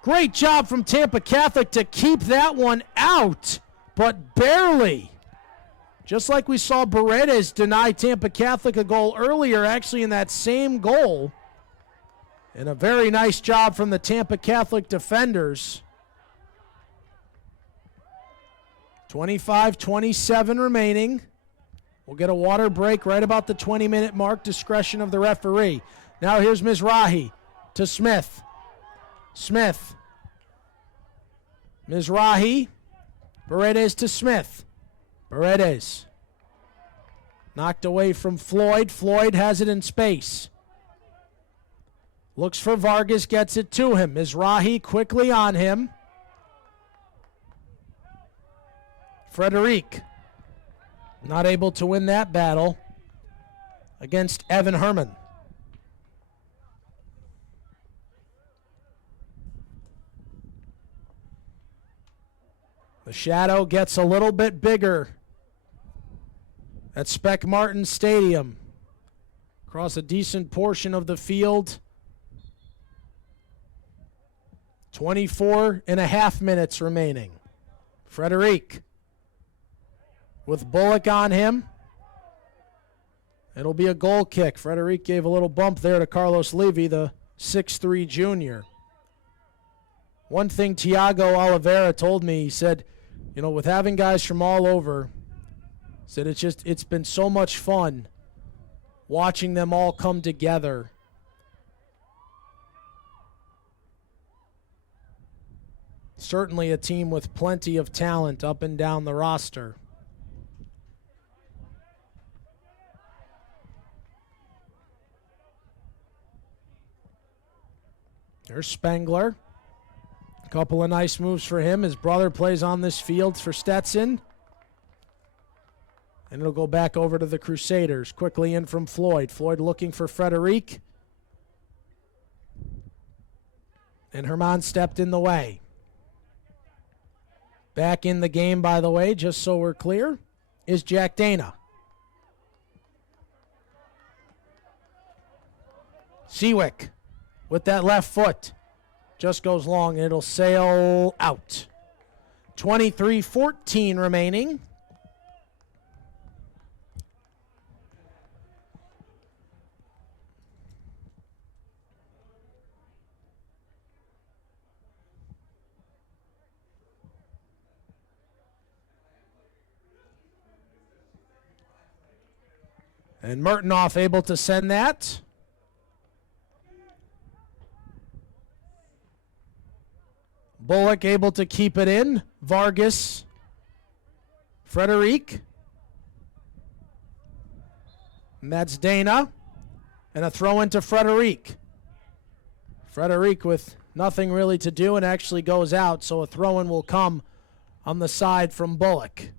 Great job from Tampa Catholic to keep that one out, but barely. Just like we saw Beredes deny Tampa Catholic a goal earlier, actually in that same goal. And a very nice job from the Tampa Catholic defenders. 25-27 remaining. We'll get a water break right about the 20-minute mark, discretion of the referee. Now here's Mizrahi to Smith. Smith. Mizrahi. Beredes to Smith. Beredes. Knocked away from Floyd. Floyd has it in space. Looks for Vargas, gets it to him. Mizrahi quickly on him. Frederic. Not able to win that battle against Evan Herman. The shadow gets a little bit bigger at Spec Martin Stadium. Across a decent portion of the field. 24.5 minutes remaining. Frederic with Bullock on him. It'll be a goal kick. Frederic gave a little bump there to Carlos Levy, the 6'3 junior. One thing Tiago Oliveira told me, he said, you know, with having guys from all over, said it's been so much fun watching them all come together. Certainly a team with plenty of talent up and down the roster. There's Spengler. A couple of nice moves for him. His brother plays on this field for Stetson. And it'll go back over to the Crusaders. Quickly in from Floyd. Floyd looking for Frederic. And Herman stepped in the way. Back in the game, by the way, just so we're clear, is Jack Dana. Seawick with that left foot. Just goes long, and it'll sail out. 23-14 remaining. And Murtinoff able to send that. Bullock able to keep it in. Vargas. Frederic. And that's Dana. And a throw into Frederic. Frederic with nothing really to do and actually goes out, so a throw-in will come on the side from Bullock.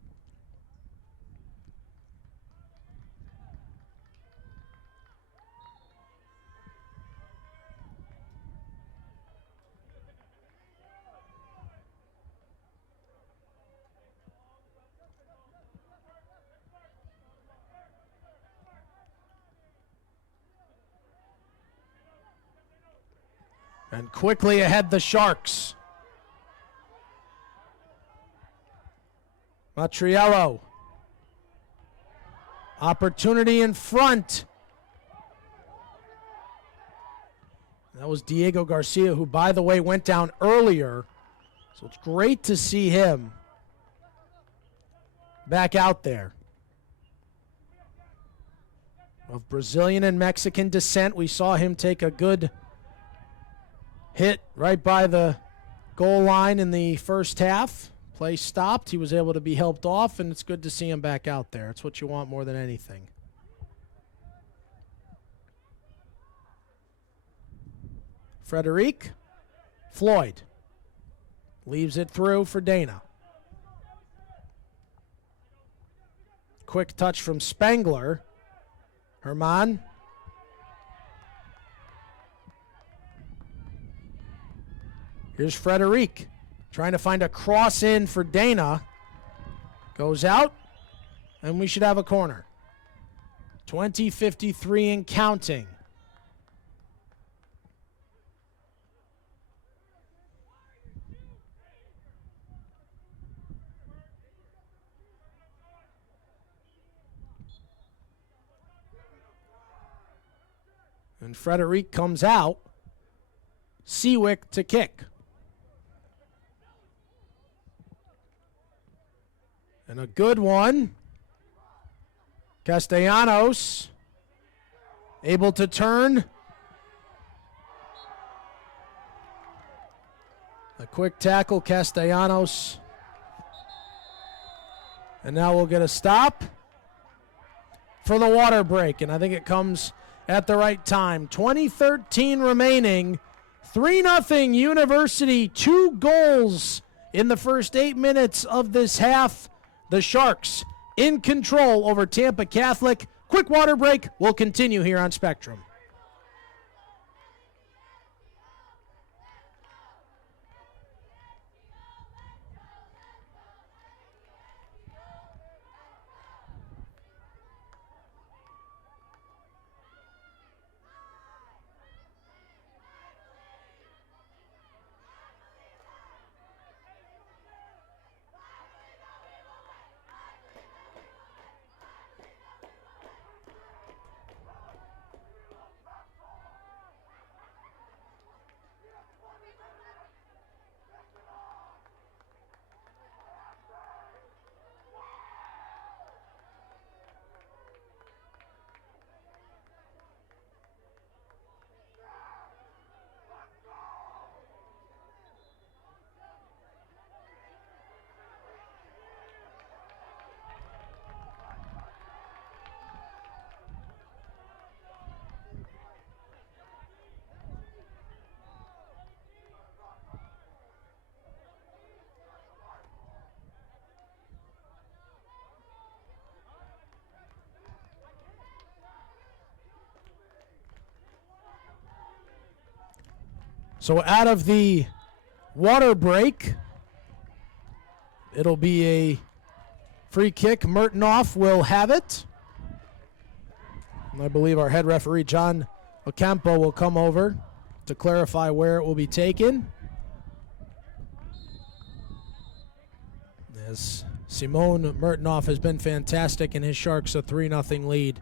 And quickly ahead the Sharks. Matriello. Opportunity in front. That was Diego Garcia, who, by the way, went down earlier. So it's great to see him back out there. Of Brazilian and Mexican descent, we saw him take a good hit right by the goal line in the first half. Play stopped. He was able to be helped off, and it's good to see him back out there. It's what you want more than anything. Frederic. Floyd. Leaves it through for Dana. Quick touch from Spengler. Herman. Here's Frederic trying to find a cross in for Dana. Goes out, and we should have a corner. 20-53 and counting. And Frederic comes out. Seawick to kick. And a good one. Castellanos able to turn. A quick tackle, Castellanos. And now we'll get a stop for the water break. And I think it comes at the right time. 20-13 remaining. 3-0 University. 2 goals in the first 8 minutes of this half. The Sharks in control over Tampa Catholic. Quick water break. We'll continue here on Spectrum. So out of the water break, it'll be a free kick. Mertinoff will have it. And I believe our head referee, John Ocampo, will come over to clarify where it will be taken. As Simone Mertinoff has been fantastic in his Sharks, a 3-0 lead.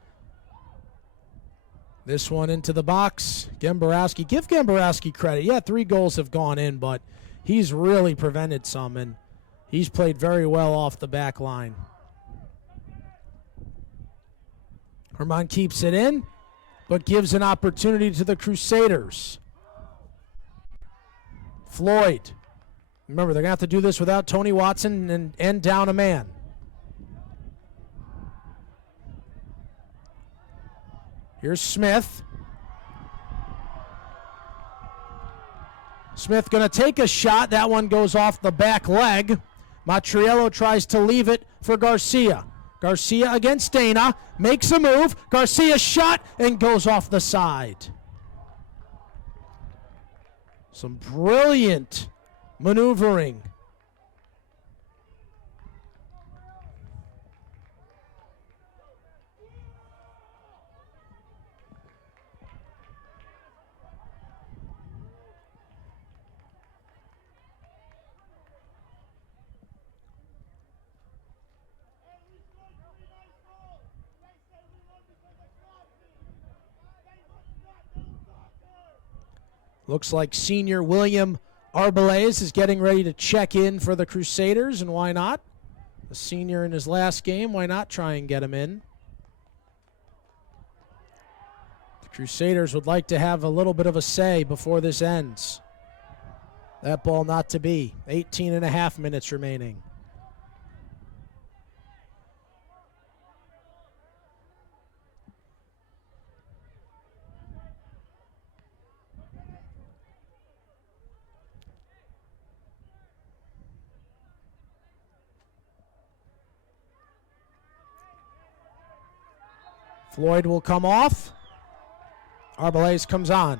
This one into the box. Gemborowski. Give Gemborowski credit. Yeah, 3 goals have gone in, but he's really prevented some, and he's played very well off the back line. Herman keeps it in, but gives an opportunity to the Crusaders. Floyd. Remember, they're going to have to do this without Tony Watson and down a man. Here's Smith. Smith going to take a shot. That one goes off the back leg. Matriello tries to leave it for Garcia. Garcia against Dana. Makes a move. Garcia shot and goes off the side. Some brilliant maneuvering. Looks like senior William Arbeles is getting ready to check in for the Crusaders, and why not? The senior in his last game, why not try and get him in? The Crusaders would like to have a little bit of a say before this ends. That ball not to be. 18.5 minutes remaining. Floyd will come off. Arbeles comes on.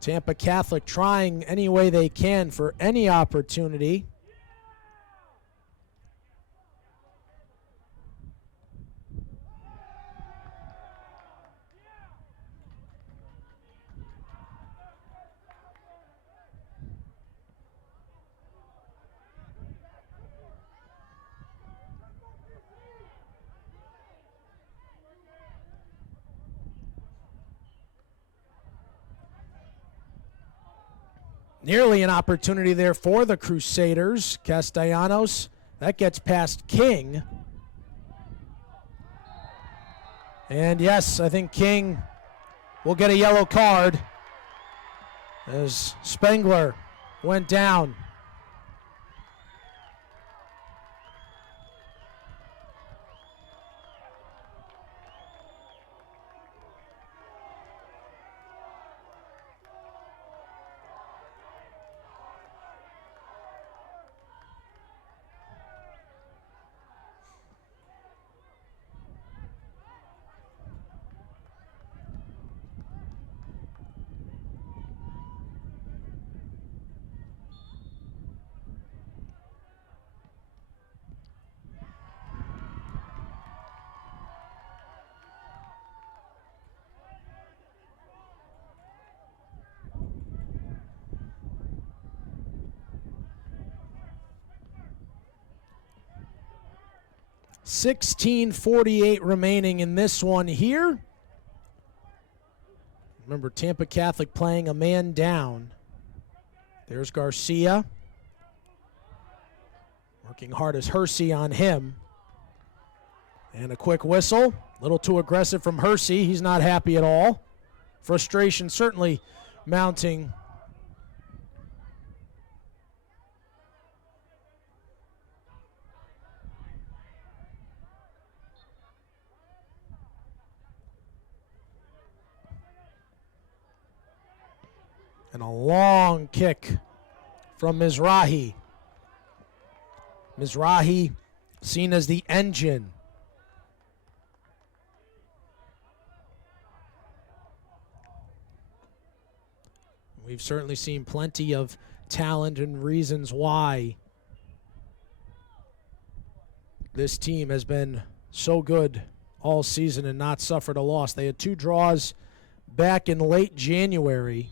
Tampa Catholic trying any way they can for any opportunity. Nearly an opportunity there for the Crusaders. Castellanos, that gets past King. And yes, I think King will get a yellow card as Spengler went down. $16:48 remaining in this one here. Remember, Tampa Catholic playing a man down. There's Garcia. Working hard as Hersey on him. And a quick whistle. A little too aggressive from Hersey. He's not happy at all. Frustration certainly mounting. And a long kick from Mizrahi. Mizrahi seen as the engine. We've certainly seen plenty of talent and reasons why this team has been so good all season and not suffered a loss. They had 2 draws back in late January.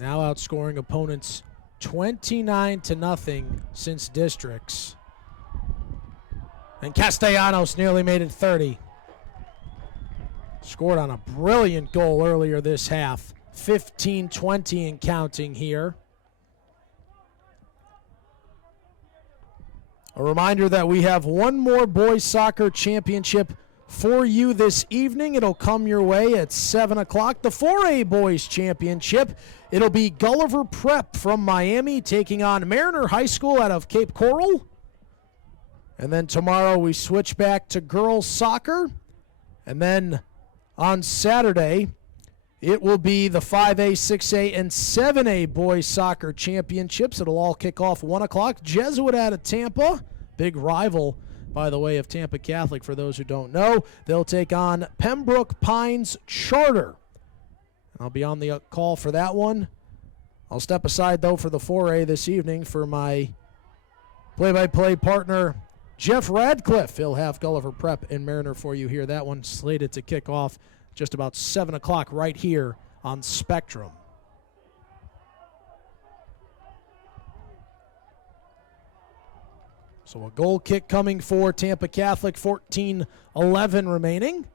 Now outscoring opponents 29-0 since districts. And Castellanos nearly made it 30. Scored on a brilliant goal earlier this half. 15-20 and counting here. A reminder that we have one more boys soccer championship for you this evening. It'll come your way at 7 o'clock. The 4A Boys Championship. It'll be Gulliver Prep from Miami taking on Mariner High School out of Cape Coral. And then tomorrow we switch back to girls soccer. And then on Saturday, it will be the 5A, 6A, and 7A boys soccer championships. It'll all kick off 1 o'clock. Jesuit out of Tampa, big rival, by the way, of Tampa Catholic, for those who don't know. They'll take on Pembroke Pines Charter. I'll be on the call for that one. I'll step aside, though, for the 4A this evening for my play-by-play partner, Jeff Radcliffe. He'll have Gulliver Prep and Mariner for you here. That one slated to kick off just about 7 o'clock right here on Spectrum. So a goal kick coming for Tampa Catholic, 14-11 remaining.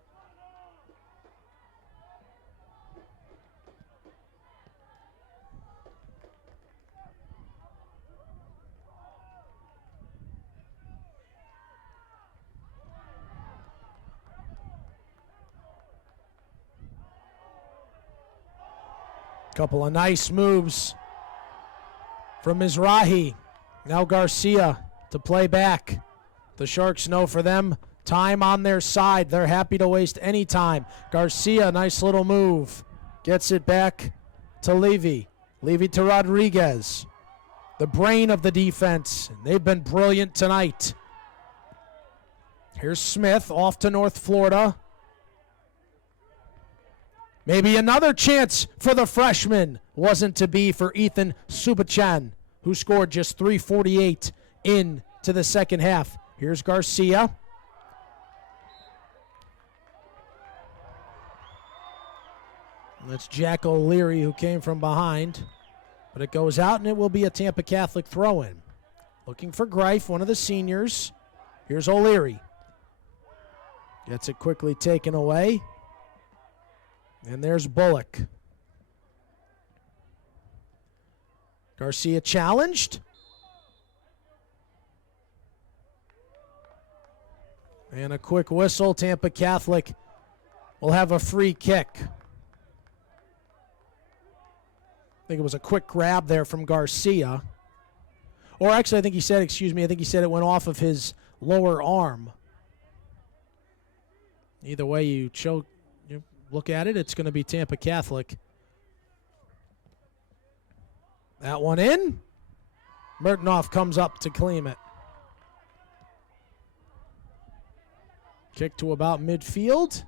Couple of nice moves from Mizrahi. Now Garcia to play back. The Sharks know for them, time on their side. They're happy to waste any time. Garcia, nice little move. Gets it back to Levy. Levy to Rodriguez. The brain of the defense. They've been brilliant tonight. Here's Smith off to North Florida. Maybe another chance for the freshman. Wasn't to be for Ethan Subachan, who scored just 3:48 into the second half. Here's Garcia. That's Jack O'Leary, who came from behind. But it goes out, and it will be a Tampa Catholic throw-in. Looking for Greif, one of the seniors. Here's O'Leary. Gets it quickly taken away. And there's Bullock. Garcia challenged. And a quick whistle. Tampa Catholic will have a free kick. I think it was a quick grab there from Garcia. Or actually, I think he said it went off of his lower arm. Either way you look at it, it's going to be Tampa Catholic. That one in. Mertenoff comes up to claim it. Kick to about midfield.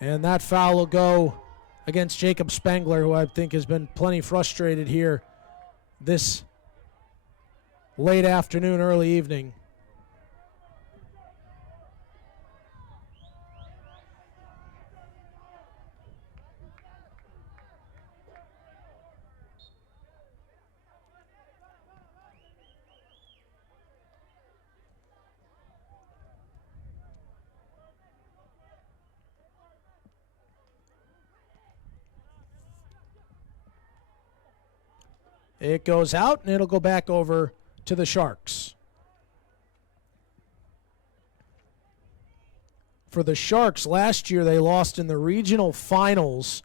And that foul will go against Jacob Spengler, who I think has been plenty frustrated here this late afternoon, early evening. It goes out, and it'll go back over to the Sharks. For the Sharks, last year they lost in the regional finals,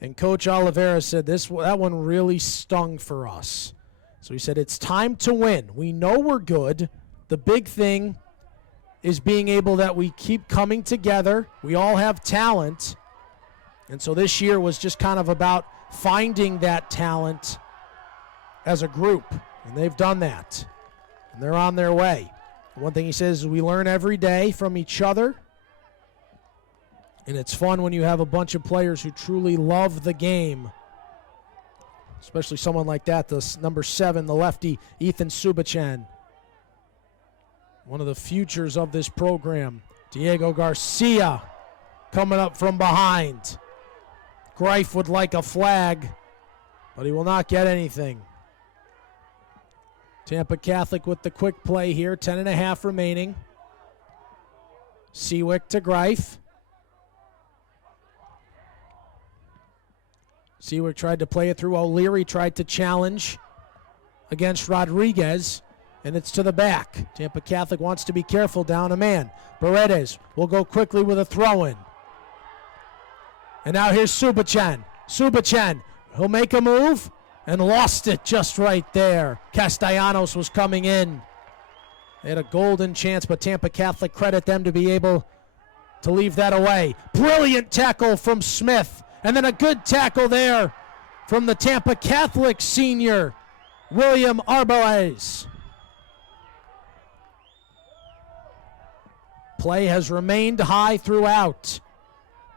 and Coach Oliveira said that one really stung for us. So he said, it's time to win. We know we're good. The big thing is being able that we keep coming together. We all have talent. And so this year was just kind of about finding that talent as a group. And they've done that. And they're on their way. One thing he says is we learn every day from each other. And it's fun when you have a bunch of players who truly love the game. Especially someone like that, the number 7, the lefty, Ethan Subachan. One of the futures of this program. Diego Garcia coming up from behind. Greif would like a flag, but he will not get anything. Tampa Catholic with the quick play here, 10.5 remaining. Seawick to Greif. Seawick tried to play it through. O'Leary tried to challenge against Rodriguez, and it's to the back. Tampa Catholic wants to be careful, down a man. Paredes will go quickly with a throw-in. And now here's Subachan. Subachan, he'll make a move and lost it just right there. Castellanos was coming in. They had a golden chance, but Tampa Catholic credit them to be able to leave that away. Brilliant tackle from Smith. And then a good tackle there from the Tampa Catholic senior, William Arbeles. Play has remained high throughout.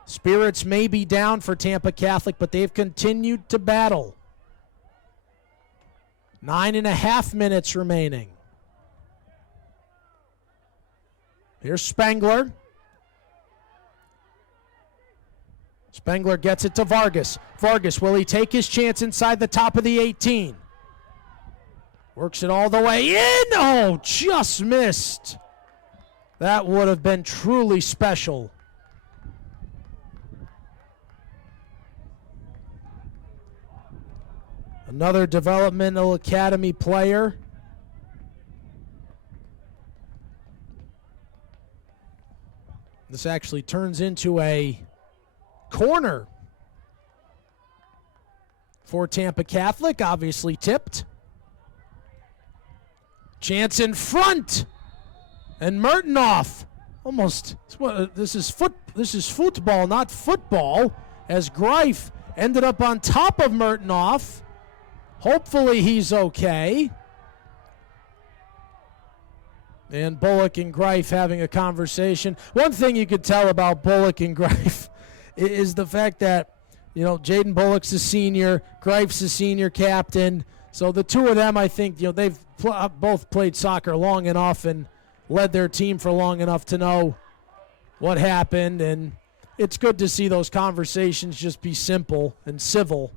Spirits may be down for Tampa Catholic, but they've continued to battle. 9.5 minutes remaining. Here's Spengler. Spengler gets it to Vargas. Vargas, will he take his chance inside the top of the 18? Works it all the way in. Oh, just missed. That would have been truly special. Another developmental academy player. This actually turns into a corner for Tampa Catholic, obviously tipped. Chance in front, and Mertinoff almost. This is football, not football. As Greif ended up on top of Mertinoff. Hopefully he's okay. And Bullock and Greif having a conversation. One thing you could tell about Bullock and Greif is the fact that, you know, Jaden Bullock's a senior, Greif's a senior captain. So the two of them, I think, you know, they've both played soccer long enough and led their team for long enough to know what happened. And it's good to see those conversations just be simple and civil.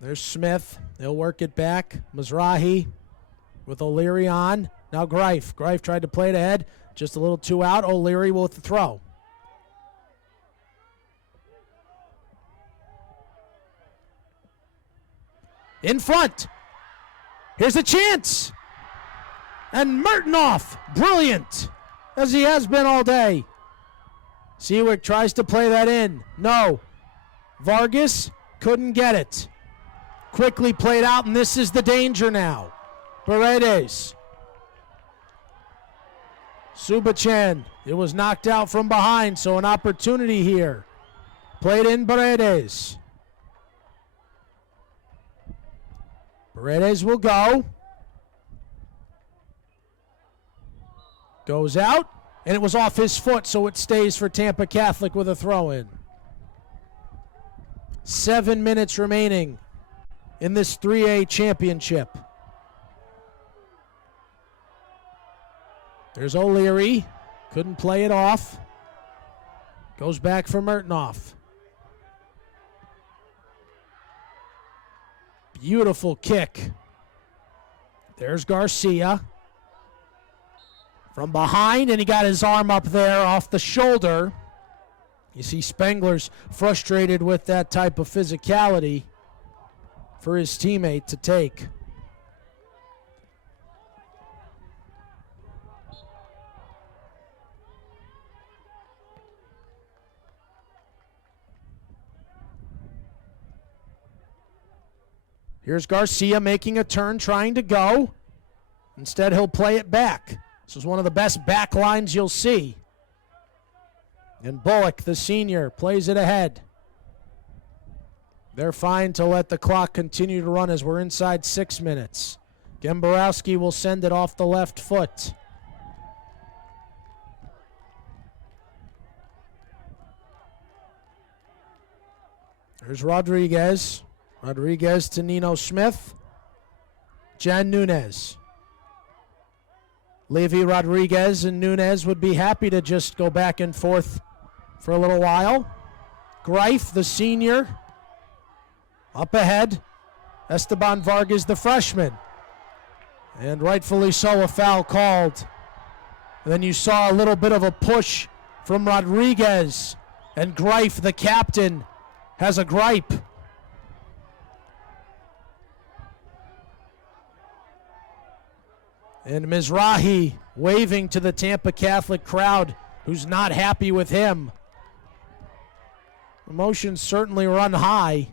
There's Smith. They'll work it back. Mizrahi with O'Leary on. Now Greif. Greif tried to play it ahead. Just a little too out. O'Leary with the throw. In front. Here's a chance. And Mertinoff, brilliant, as he has been all day. Seawick tries to play that in. No. Vargas couldn't get it. Quickly played out, and this is the danger now. Paredes. Subachan. It was knocked out from behind, so an opportunity here. Played in Paredes. Paredes will go. Goes out, and it was off his foot, so it stays for Tampa Catholic with a throw-in. 7 minutes remaining in this 3A championship. There's O'Leary. Couldn't play it off. Goes back for Mertinoff. Beautiful kick. There's Garcia. From behind, and he got his arm up there off the shoulder. You see Spengler's frustrated with that type of physicality. for his teammate to take. Here's Garcia making a turn, trying to go. Instead, he'll play it back. This is one of the best back lines you'll see. And Bullock, the senior, plays it ahead. They're fine to let the clock continue to run as we're inside 6 minutes. Gemborowski will send it off the left foot. Here's Rodriguez. Rodriguez to Nino Smith. Jan Nunez. Levy, Rodriguez, and Nunez would be happy to just go back and forth for a little while. Greif, the senior, up ahead. Esteban Vargas, the freshman. And rightfully so, a foul called. And then you saw a little bit of a push from Rodriguez. And Greif, the captain, has a gripe. And Mizrahi waving to the Tampa Catholic crowd who's not happy with him. Emotions certainly run high.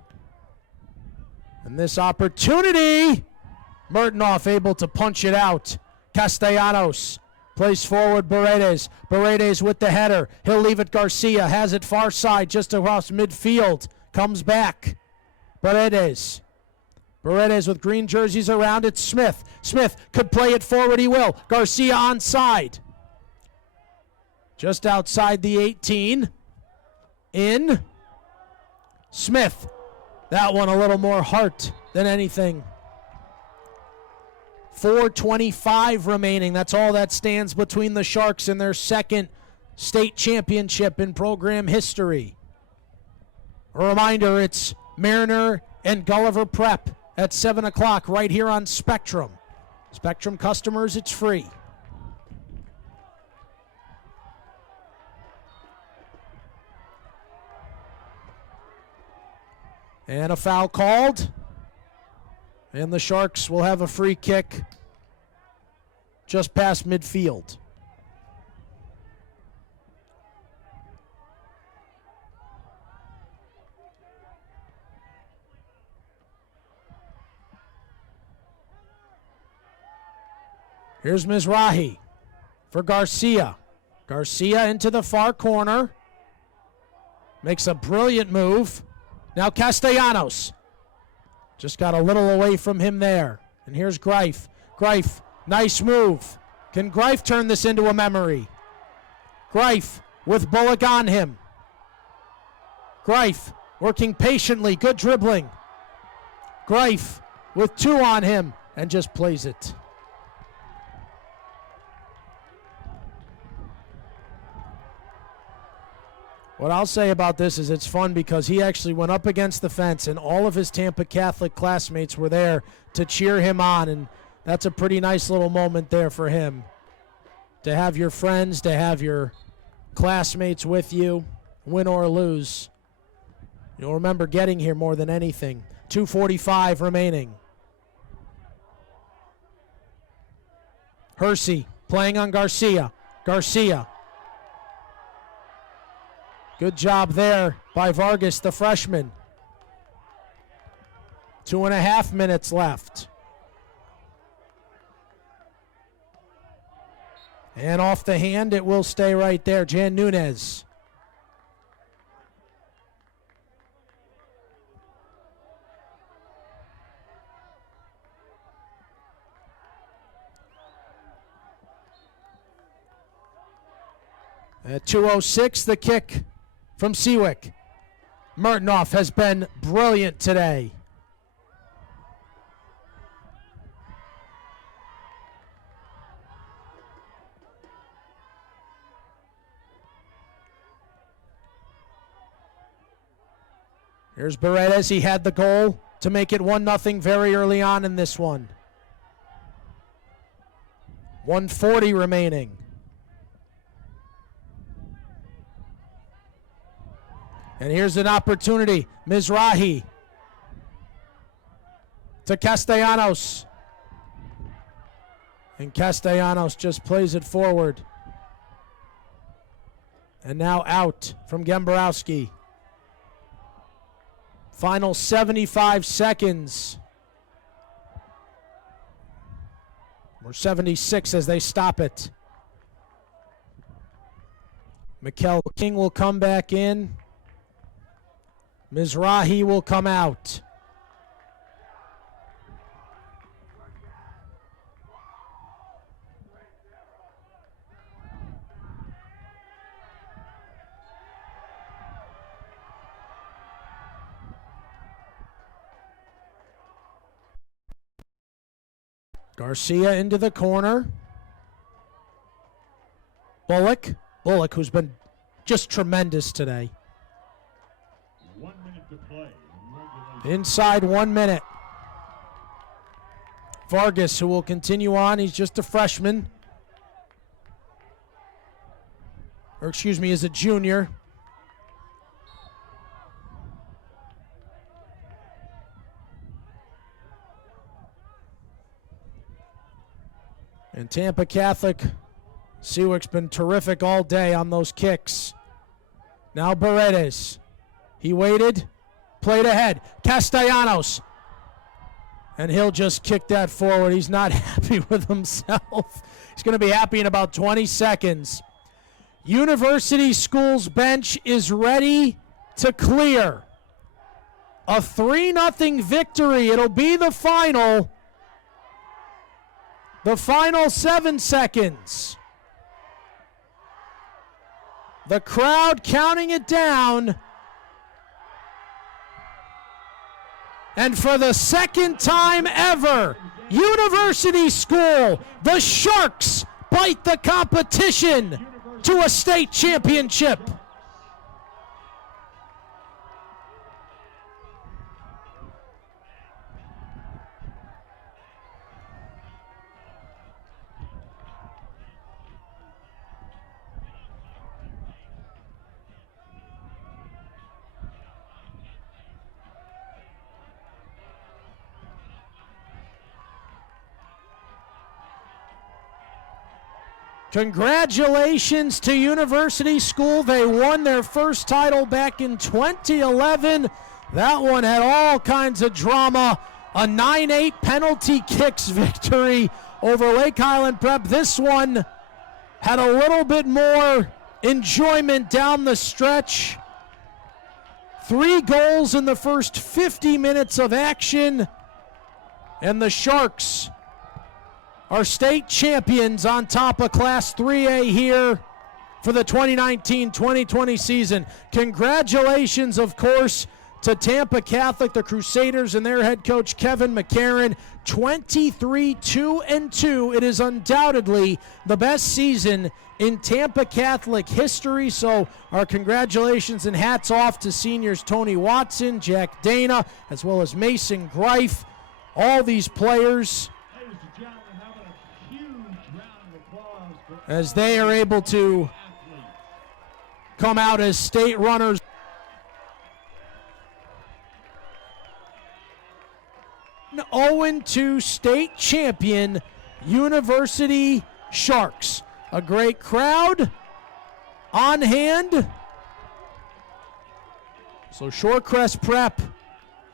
And this opportunity, Murtinoff able to punch it out. Castellanos plays forward Paredes. Paredes with the header. He'll leave it Garcia. Has it far side just across midfield. Comes back. Paredes. Paredes with green jerseys around it. Smith. Smith could play it forward. He will. Garcia onside. Just outside the 18. In. Smith. That one a little more heart than anything. 4:25 remaining. That's all that stands between the Sharks and their second state championship in program history. A reminder, it's Mariner and Gulliver Prep at 7 o'clock right here on Spectrum. Spectrum customers, it's free. And a foul called. And the Sharks will have a free kick just past midfield. Here's Mizrahi for Garcia. Garcia into the far corner. Makes a brilliant move. Now Castellanos. Just got a little away from him there. And here's Greif. Greif, nice move. Can Greif turn this into a memory? Greif with Bullock on him. Greif working patiently. Good dribbling. Greif with two on him and just plays it. What I'll say about this is it's fun because he actually went up against the fence and all of his Tampa Catholic classmates were there to cheer him on, and that's a pretty nice little moment there for him. To have your friends, to have your classmates with you, win or lose. You'll remember getting here more than anything. 2:45 remaining. Hersey playing on Garcia. Garcia. Good job there by Vargas, the freshman. 2.5 minutes left. And off the hand, it will stay right there. Jan Nunez. At 2:06, the kick from Seawick. Murtinoff has been brilliant today. Here's Paredes. He had the goal to make it 1-0 very early on in this one. 1:40 remaining. And here's an opportunity. Mizrahi. to Castellanos. And Castellanos just plays it forward. And now out from Gemborowski. Final 75 seconds. Or 76 as they stop it. Mikel King will come back in. Mizrahi will come out. Garcia into the corner. Bullock, who's been just tremendous today. 1 minute to play. Inside 1 minute. Vargas, who will continue on. He's just a freshman. Or excuse me, is a junior. And Tampa Catholic, Seawick's been terrific all day on those kicks. Now Paredes. He waited, played ahead. Castellanos. And he'll just kick that forward. He's not happy with himself. He's going to be happy in about 20 seconds. University Schools bench is ready to clear. A 3-0 victory. It'll be the final. The final 7 seconds. The crowd counting it down. And for the second time ever, University School, the Sharks bite the competition to a state championship. Congratulations to University School. They won their first title back in 2011. That one had all kinds of drama. A 9-8 penalty kicks victory over Lake Highland Prep. This one had a little bit more enjoyment down the stretch. 3 goals in the first 50 minutes of action. And the Sharks are state champions on top of Class 3A here for the 2019-2020 season. Congratulations, of course, to Tampa Catholic, the Crusaders, and their head coach, Kevin McCarron. 23-2-2. It is undoubtedly the best season in Tampa Catholic history, so our congratulations and hats off to seniors Tony Watson, Jack Dana, as well as Mason Greif, all these players, as they are able to come out as state runners. An 0-2 state champion University Sharks. A great crowd on hand. So Shorecrest Prep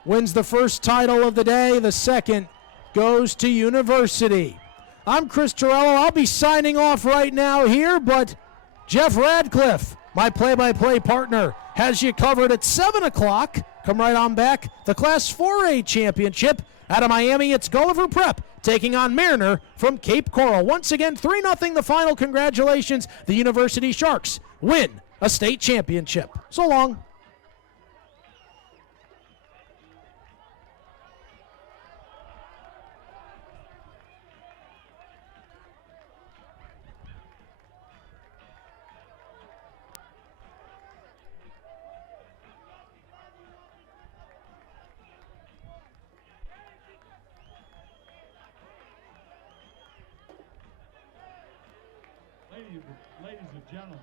wins the first title of the day. The second goes to University. I'm Chris Torello. I'll be signing off right now here, but Jeff Radcliffe, my play-by-play partner, has you covered at 7 o'clock. Come right on back. The Class 4A Championship out of Miami. It's Gulliver Prep taking on Mariner from Cape Coral. Once again, 3-0 the final. Congratulations. The University Sharks win a state championship. So long. Ladies and gentlemen,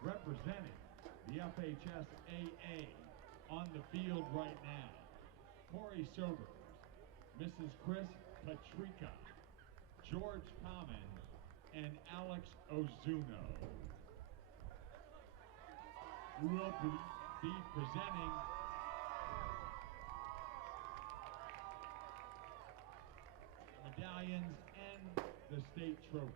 representing the FHSAA on the field right now, Corey Sobers, Mrs. Chris Patrica, George Common, and Alex Ozuno, who will be presenting the medallions and the state trophies.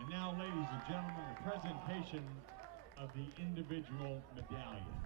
And now, ladies and gentlemen, the presentation of the individual medallions.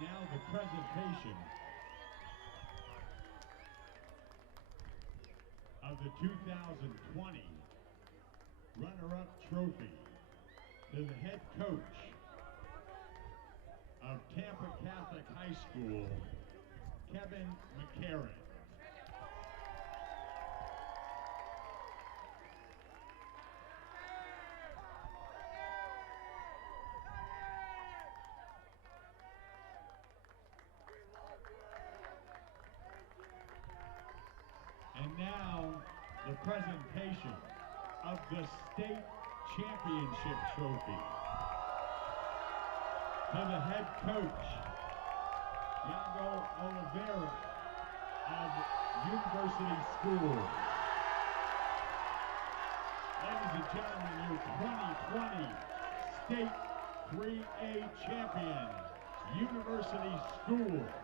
Now the presentation of the 2020 runner-up trophy to the head coach of Tampa Catholic High School, Kevin McCarron. And now, the presentation of the state championship trophy to the head coach Iago Oliveira of University School. Ladies and gentlemen, your 2020 State 3A champions, University School.